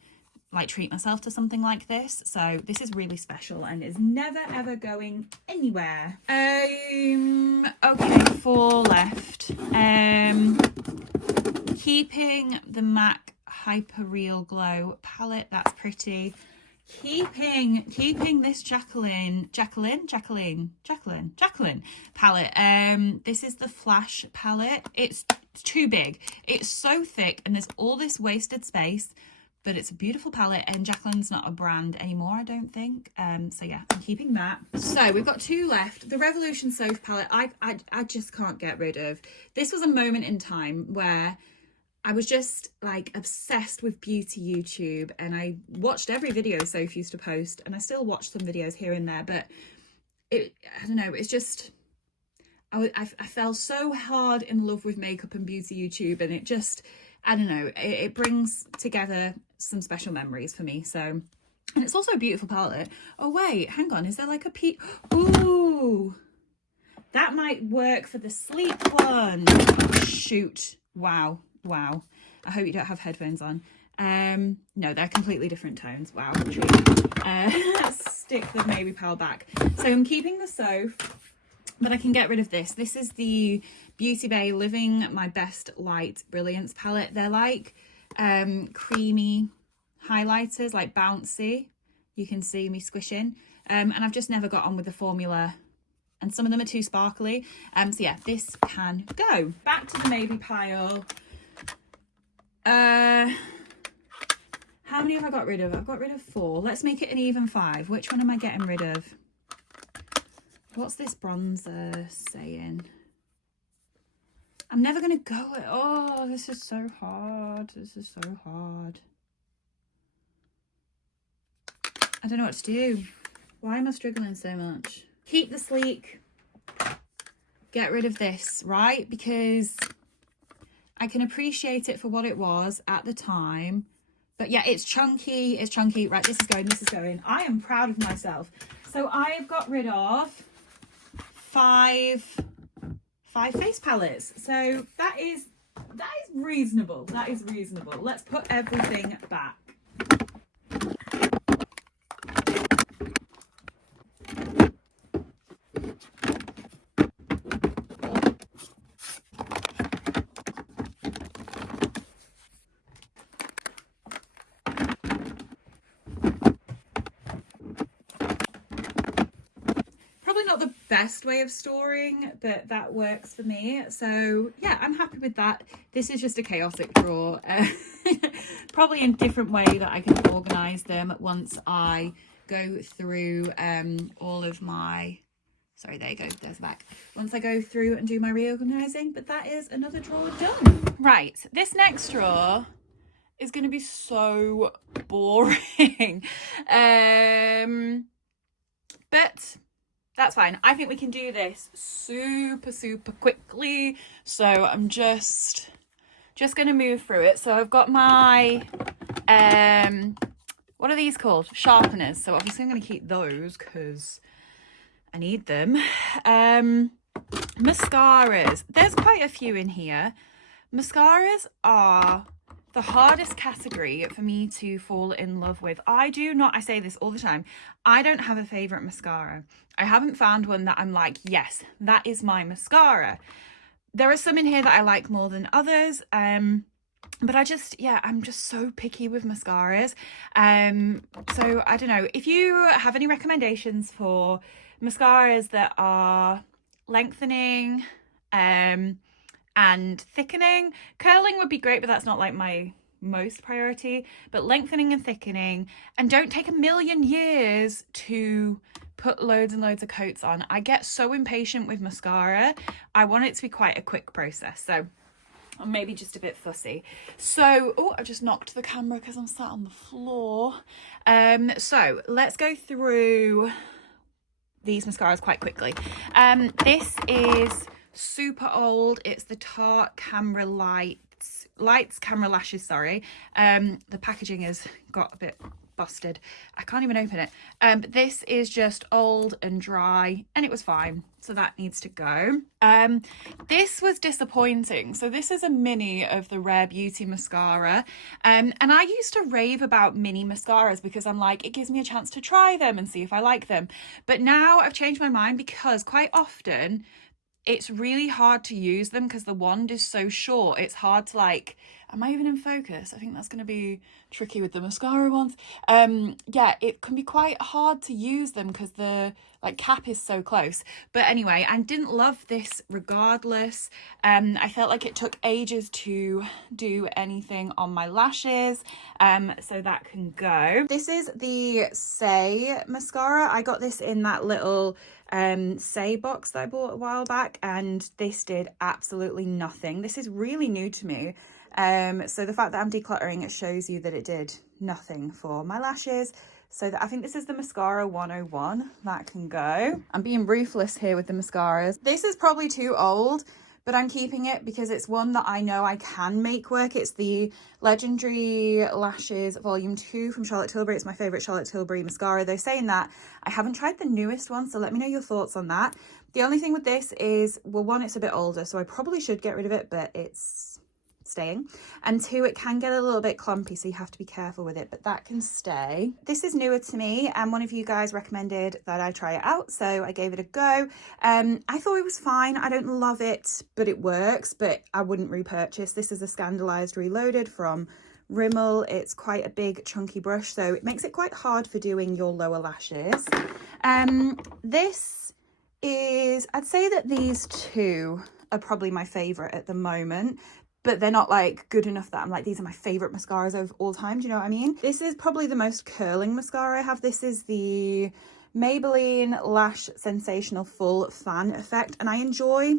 like treat myself to something like this. So this is really special and is never ever going anywhere. Okay, 4 left. Keeping the MAC Hyper Real Glow palette. That's pretty. Keeping this Jacqueline palette. This is the Flash palette. It's too big. It's so thick and there's all this wasted space, but it's a beautiful palette, and Jacqueline's not a brand anymore, I don't think. So yeah, I'm keeping that. So we've got 2 left. The Revolution Soph palette, I just can't get rid of. This was a moment in time where I was just like obsessed with beauty YouTube, and I watched every video Soph used to post, and I still watch some videos here and there, but I don't know, it's just, I fell so hard in love with makeup and beauty YouTube, and it just, I don't know, it brings together some special memories for me. So, and it's also a beautiful palette. Oh wait, hang on, is there like a peak? Ooh, that might work for the sleep one. Shoot, wow. I hope you don't have headphones on. No, they're completely different tones. Wow, let's stick the Maybe Pal back. So I'm keeping the Soph, but I can get rid of this. This is the Beauty Bay Living My Best Light Brilliance palette. They're like creamy highlighters, like bouncy. You can see me squishing. And I've just never got on with the formula, and some of them are too sparkly. So yeah, this can go. Back to the Maybe pile. How many have I got rid of? I've got rid of 4. Let's make it an even 5. Which one am I getting rid of? What's this bronzer saying? I'm never going to go at, oh, this is so hard. This is so hard. I don't know what to do. Why am I struggling so much? Keep the sleek. Get rid of this, right? Because I can appreciate it for what it was at the time. But yeah, it's chunky. It's chunky. Right, this is going, this is going. I am proud of myself. So I've got rid of 5 face palettes. So that is reasonable. That is reasonable. Let's put everything back. Not the best way of storing, but that works for me. So yeah, I'm happy with that. This is just a chaotic drawer. Probably a different way that I can organize them once I go through all of my, sorry, there you go, there's the back. Once I go through and do my reorganizing, but that is another drawer done. Right, this next drawer is going to be so boring. But that's fine. I think we can do this super quickly. So I'm just going to move through it. So I've got my, what are these called? Sharpeners. So obviously I'm going to keep those because I need them. Mascaras. There's quite a few in here. Mascaras are the hardest category for me to fall in love with. I say this all the time, I don't have a favourite mascara. I haven't found one that I'm like, yes, that is my mascara. There are some in here that I like more than others, but I'm just so picky with mascaras. So I don't know, if you have any recommendations for mascaras that are lengthening, and thickening. Curling would be great, but that's not like my most priority. But lengthening and thickening, and don't take a million years to put loads and loads of coats on. I get so impatient with mascara. I want it to be quite a quick process. So I'm maybe just a bit fussy. So, oh, I just knocked the camera because I'm sat on the floor. So let's go through these mascaras quite quickly. This is super old. It's the Tarte Camera Lights Camera Lashes, sorry. The packaging has got a bit busted. I can't even open it. But this is just old and dry, and it was fine. So that needs to go. This was disappointing. So this is a mini of the Rare Beauty mascara. And I used to rave about mini mascaras because I'm like, it gives me a chance to try them and see if I like them. But now I've changed my mind because quite often it's really hard to use them because the wand is so short. It's hard to like Am I even in focus? I think that's going to be tricky with the mascara ones. Yeah, it can be quite hard to use them because the like cap is so close. But anyway, I didn't love this regardless. I felt like it took ages to do anything on my lashes. So that can go. This is the Say mascara. I got this in that little Say box that I bought a while back, and this did absolutely nothing. This is really new to me. So the fact that I'm decluttering, it shows you that it did nothing for my lashes. So I think this is the Mascara 101. That can go. I'm being ruthless here with the mascaras. This is probably too old, but I'm keeping it because it's one that I know I can make work. It's the Legendary Lashes Volume 2 from Charlotte Tilbury. It's my favourite Charlotte Tilbury mascara. Though saying that, I haven't tried the newest one, so let me know your thoughts on that. The only thing with this is, well, one, it's a bit older, so I probably should get rid of it, but it's staying, and two, it can get a little bit clumpy, so you have to be careful with it, but that can stay. This is newer to me, and one of you guys recommended that I try it out, so I gave it a go. I thought it was fine. I don't love it, but it works, but I wouldn't repurchase. This is a Scandalized Reloaded from Rimmel. It's quite a big chunky brush, so it makes it quite hard for doing your lower lashes. This is, I'd say that these two are probably my favorite at the moment, but they're not like good enough that I'm like, these are my favorite mascaras of all time. Do you know what I mean? This is probably the most curling mascara I have. This is the Maybelline Lash Sensational Full Fan Effect, and I enjoy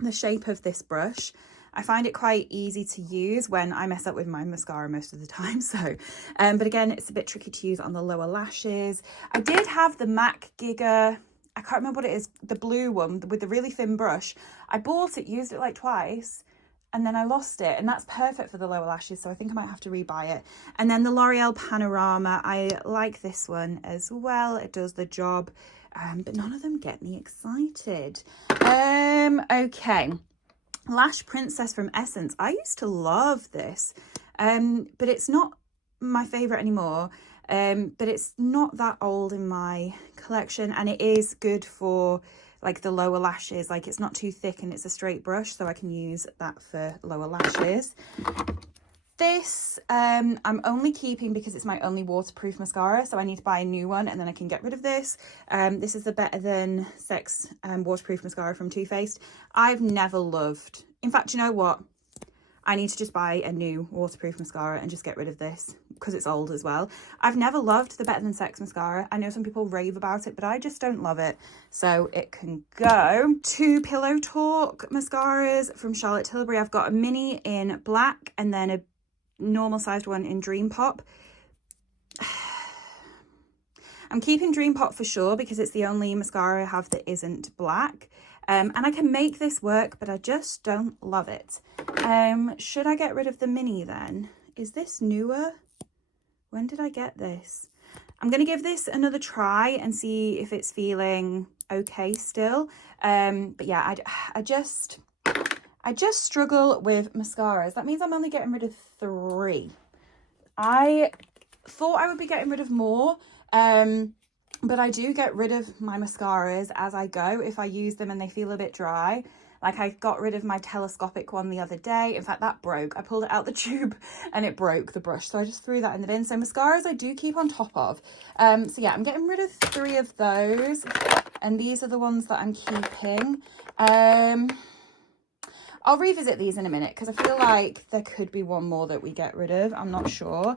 the shape of this brush. I find it quite easy to use when I mess up with my mascara most of the time. So, but again, it's a bit tricky to use on the lower lashes. I did have the MAC Giga, I can't remember what it is, the blue one with the really thin brush. I bought it, used it like twice, and then I lost it, and that's perfect for the lower lashes, so I think I might have to rebuy it. And then the L'Oreal Panorama, I like this one as well. It does the job, but none of them get me excited. Okay, Lash Princess from Essence. I used to love this, but it's not my favourite anymore. But it's not that old in my collection, and it is good for like the lower lashes. Like, it's not too thick and it's a straight brush, so I can use that for lower lashes. This I'm only keeping because it's my only waterproof mascara, so I need to buy a new one and then I can get rid of this. This is the Better Than Sex waterproof mascara from Too Faced. I've never loved, in fact, you know what, I need to just buy a new waterproof mascara and just get rid of this because it's old as well. I've never loved the Better Than Sex mascara. I know some people rave about it, but I just don't love it. So it can go. Two Pillow Talk mascaras from Charlotte Tilbury. I've got a mini in black and then a normal sized one in Dream Pop. I'm keeping Dream Pop for sure because it's the only mascara I have that isn't black. And I can make this work, but I just don't love it. Should I get rid of the mini then? Is this newer? When did I get this? I'm going to give this another try and see if it's feeling okay still. But yeah, I just struggle with mascaras. That means I'm only getting rid of 3. I thought I would be getting rid of more. But I do get rid of my mascaras as I go if I use them and they feel a bit dry. Like, I got rid of my telescopic one the other day. In fact, that broke. I pulled it out the tube and it broke the brush. So I just threw that in the bin. So mascaras I do keep on top of. So yeah, I'm getting rid of 3 of those. And these are the ones that I'm keeping. I'll revisit these in a minute because I feel like there could be one more that we get rid of. I'm not sure.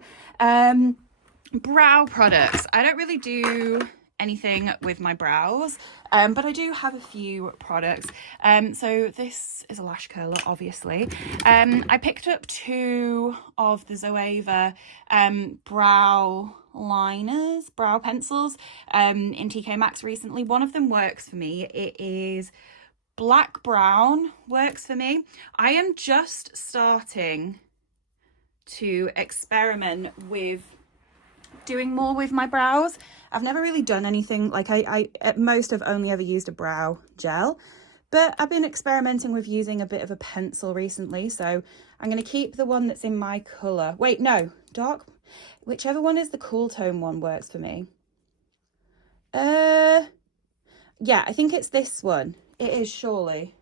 Brow products. I don't really do anything with my brows, but I do have a few products. So this is a lash curler, obviously. I picked up 2 of the Zoeva brow liners, brow pencils in TK Maxx recently. One of them works for me. It is black brown, works for me. I am just starting to experiment with doing more with my brows. I've never really done anything, like I at most have only ever used a brow gel, but I've been experimenting with using a bit of a pencil recently, so I'm going to keep the one that's in my colour. Wait, no, dark, whichever one is the cool tone one works for me. Yeah, I think it's this one. It is, surely.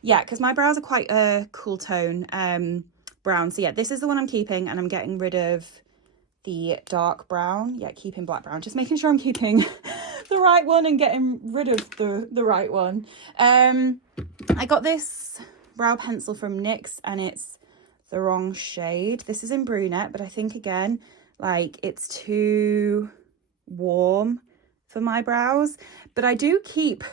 Yeah, because my brows are quite a cool tone. brown. So yeah, this is the one I'm keeping, and I'm getting rid of the dark brown. Yeah, keeping black brown, just making sure I'm keeping the right one and getting rid of the right one. I got this brow pencil from NYX, and it's the wrong shade. This is in brunette, but I think again, like, it's too warm for my brows. But I do keep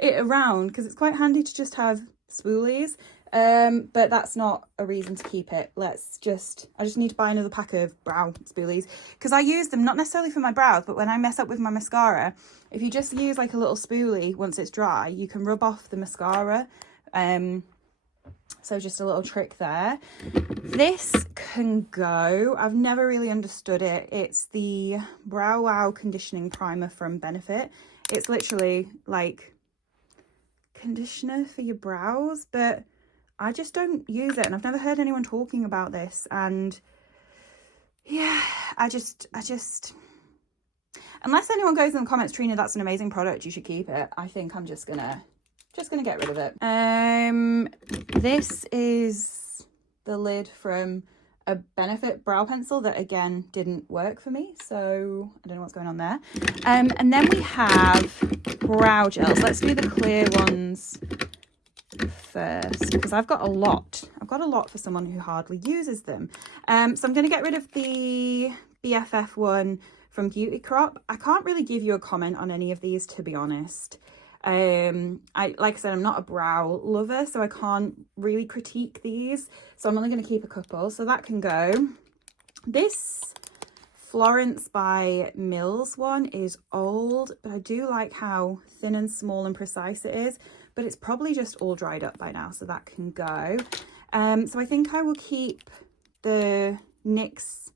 it around because it's quite handy to just have spoolies. But that's not a reason to keep it. I just need to buy another pack of brow spoolies, because I use them not necessarily for my brows, but when I mess up with my mascara, if you just use like a little spoolie once it's dry, you can rub off the mascara. So just a little trick there. This can go. I've never really understood it. It's the Brow Wow Conditioning Primer from Benefit. It's literally like conditioner for your brows, but I just don't use it, and I've never heard anyone talking about this. And yeah, I just unless anyone goes in the comments, Trina, that's an amazing product, you should keep it, I think I'm just gonna get rid of it. This is the lid from a Benefit brow pencil that again didn't work for me, so I don't know what's going on there. And then we have brow gels. Let's do the clear ones first, because I've got a lot for someone who hardly uses them. So I'm going to get rid of the BFF one from Beauty Crop. I can't really give you a comment on any of these, to be honest. Like I said, I'm not a brow lover, so I can't really critique these, so I'm only going to keep a couple, so that can go. This Florence by Mills one is old, but I do like how thin and small and precise it is, but it's probably just all dried up by now, so that can go. So I think I will keep the NYX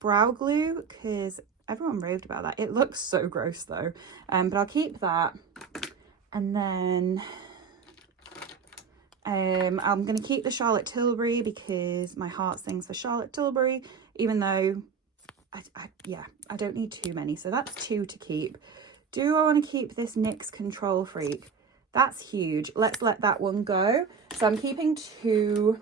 brow glue, because everyone raved about that. It looks so gross though, but I'll keep that. And then I'm going to keep the Charlotte Tilbury, because my heart sings for Charlotte Tilbury, even though I don't need too many, so that's 2 to keep. Do I want to keep this NYX Control Freak? That's huge. Let's let that one go. So I'm keeping 2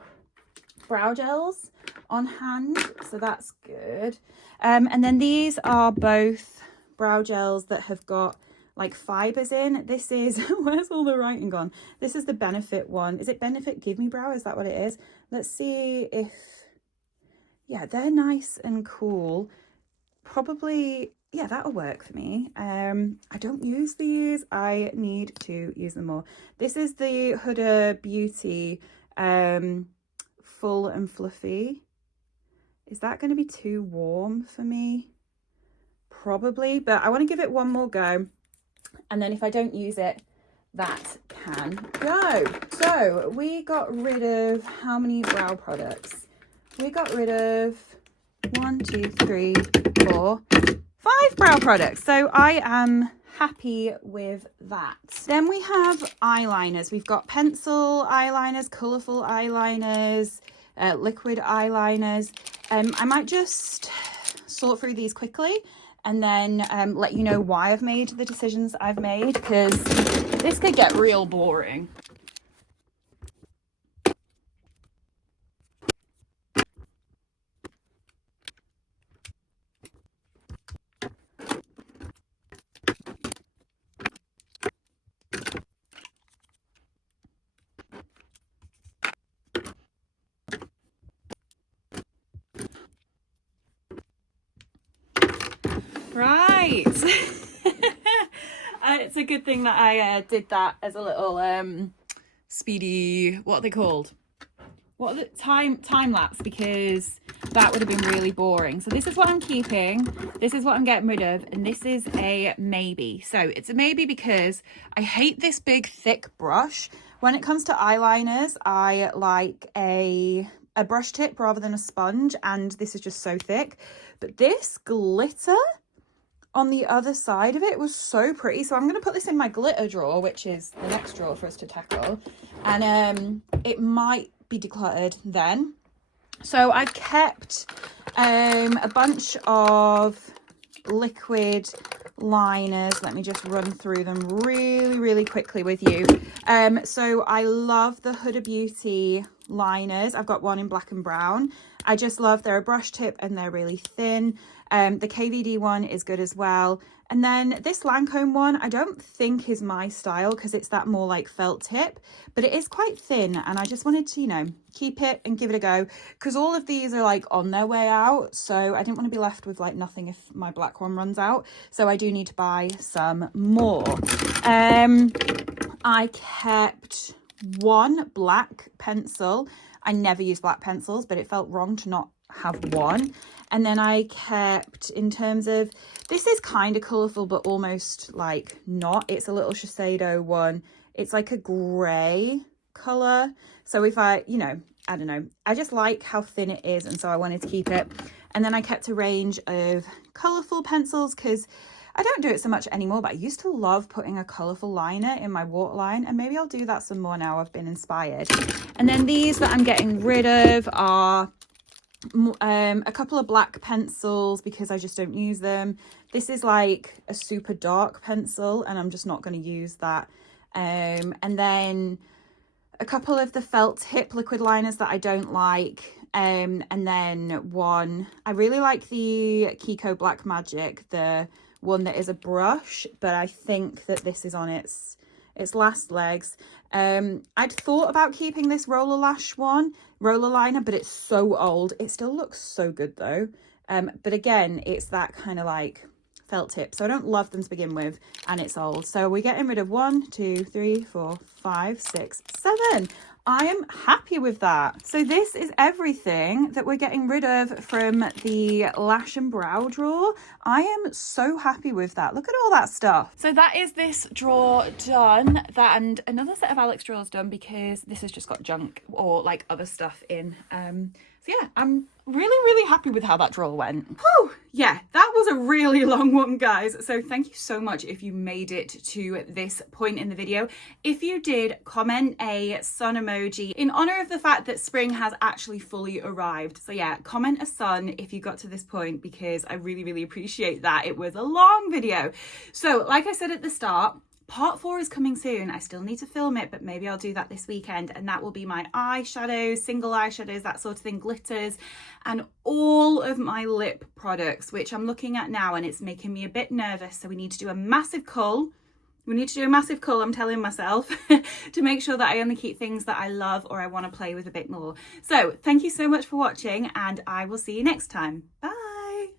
brow gels on hand, so that's good. And then these are both brow gels that have got like fibers in. This is where's all the writing gone? This is the Benefit one. Is it Benefit Give Me Brow? Is that what it is? Let's see if, yeah, they're nice and cool. Probably, yeah, that'll work for me. I don't use these. I need to use them more. This is the Huda Beauty Full and Fluffy. Is that going to be too warm for me? Probably, but I want to give it one more go. And then if I don't use it, that can go. So we got rid of how many brow products? We got rid of 1, 2, 3, 4, 5 brow products. So I am happy with that. Then we have eyeliners. We've got pencil eyeliners, colourful eyeliners, liquid eyeliners. I might just sort through these quickly and then let you know why I've made the decisions I've made, because this could get real boring. Right. It's a good thing that I did that as a little speedy, what are they called? What are the time lapse, because that would have been really boring. So this is what I'm keeping, this is what I'm getting rid of, and this is a maybe. So it's a maybe because I hate this big thick brush. When it comes to eyeliners, I like a brush tip rather than a sponge, and this is just so thick. But this glitter on the other side of it was so pretty, so I'm going to put this in my glitter drawer, which is the next drawer for us to tackle, and it might be decluttered then. So I've kept a bunch of liquid liners. Let me just run through them really quickly with you. So I love the Huda Beauty liners. I've got one in black and brown. I just love, they're a brush tip and they're really thin. The KVD one is good as well. And then this Lancome one, I don't think is my style because it's that more like felt tip, but it is quite thin. And I just wanted to, you know, keep it and give it a go because all of these are like on their way out. So I didn't want to be left with like nothing if my black one runs out. So I do need to buy some more. I kept one black pencil. I never use black pencils, but it felt wrong to not have one. And then I kept, in terms of, this is kind of colourful, but almost like not. It's a little Shiseido one. It's like a grey colour. So if I, you know, I don't know. I just like how thin it is. And so I wanted to keep it. And then I kept a range of colourful pencils because I don't do it so much anymore, but I used to love putting a colourful liner in my waterline, and maybe I'll do that some more now I've been inspired. And then these that I'm getting rid of are a couple of black pencils because I just don't use them. This is like a super dark pencil and I'm just not going to use that. And then a couple of the felt tip liquid liners that I don't like. And then one, I really like the Kiko Black Magic, the one that is a brush, but I think that this is on its last legs. I'd thought about keeping this roller liner, but it's so old. It still looks so good though. But again, it's that kind of like felt tip. So I don't love them to begin with, and it's old. So we're getting rid of 1, 2, 3, 4, 5, 6, 7. I am happy with that. So this is everything that we're getting rid of from the lash and brow drawer. I am so happy with that. Look at all that stuff. So that is this drawer done. That and another set of Alex drawers done because this has just got junk or like other stuff in. So yeah, I'm really happy with how that drawer went. Whew, yeah, that was a really long one, guys. So thank you so much if you made it to this point in the video. If you did, comment a sun emoji in honor of the fact that spring has actually fully arrived. So yeah, comment a sun if you got to this point because I really appreciate that. It was a long video. So like I said at the start, Part 4 is coming soon. I still need to film it, but maybe I'll do that this weekend. And that will be my eyeshadows, single eyeshadows, that sort of thing, glitters, and all of my lip products, which I'm looking at now and it's making me a bit nervous. So we need to do a massive cull. I'm telling myself, to make sure that I only keep things that I love or I want to play with a bit more. So thank you so much for watching and I will see you next time. Bye.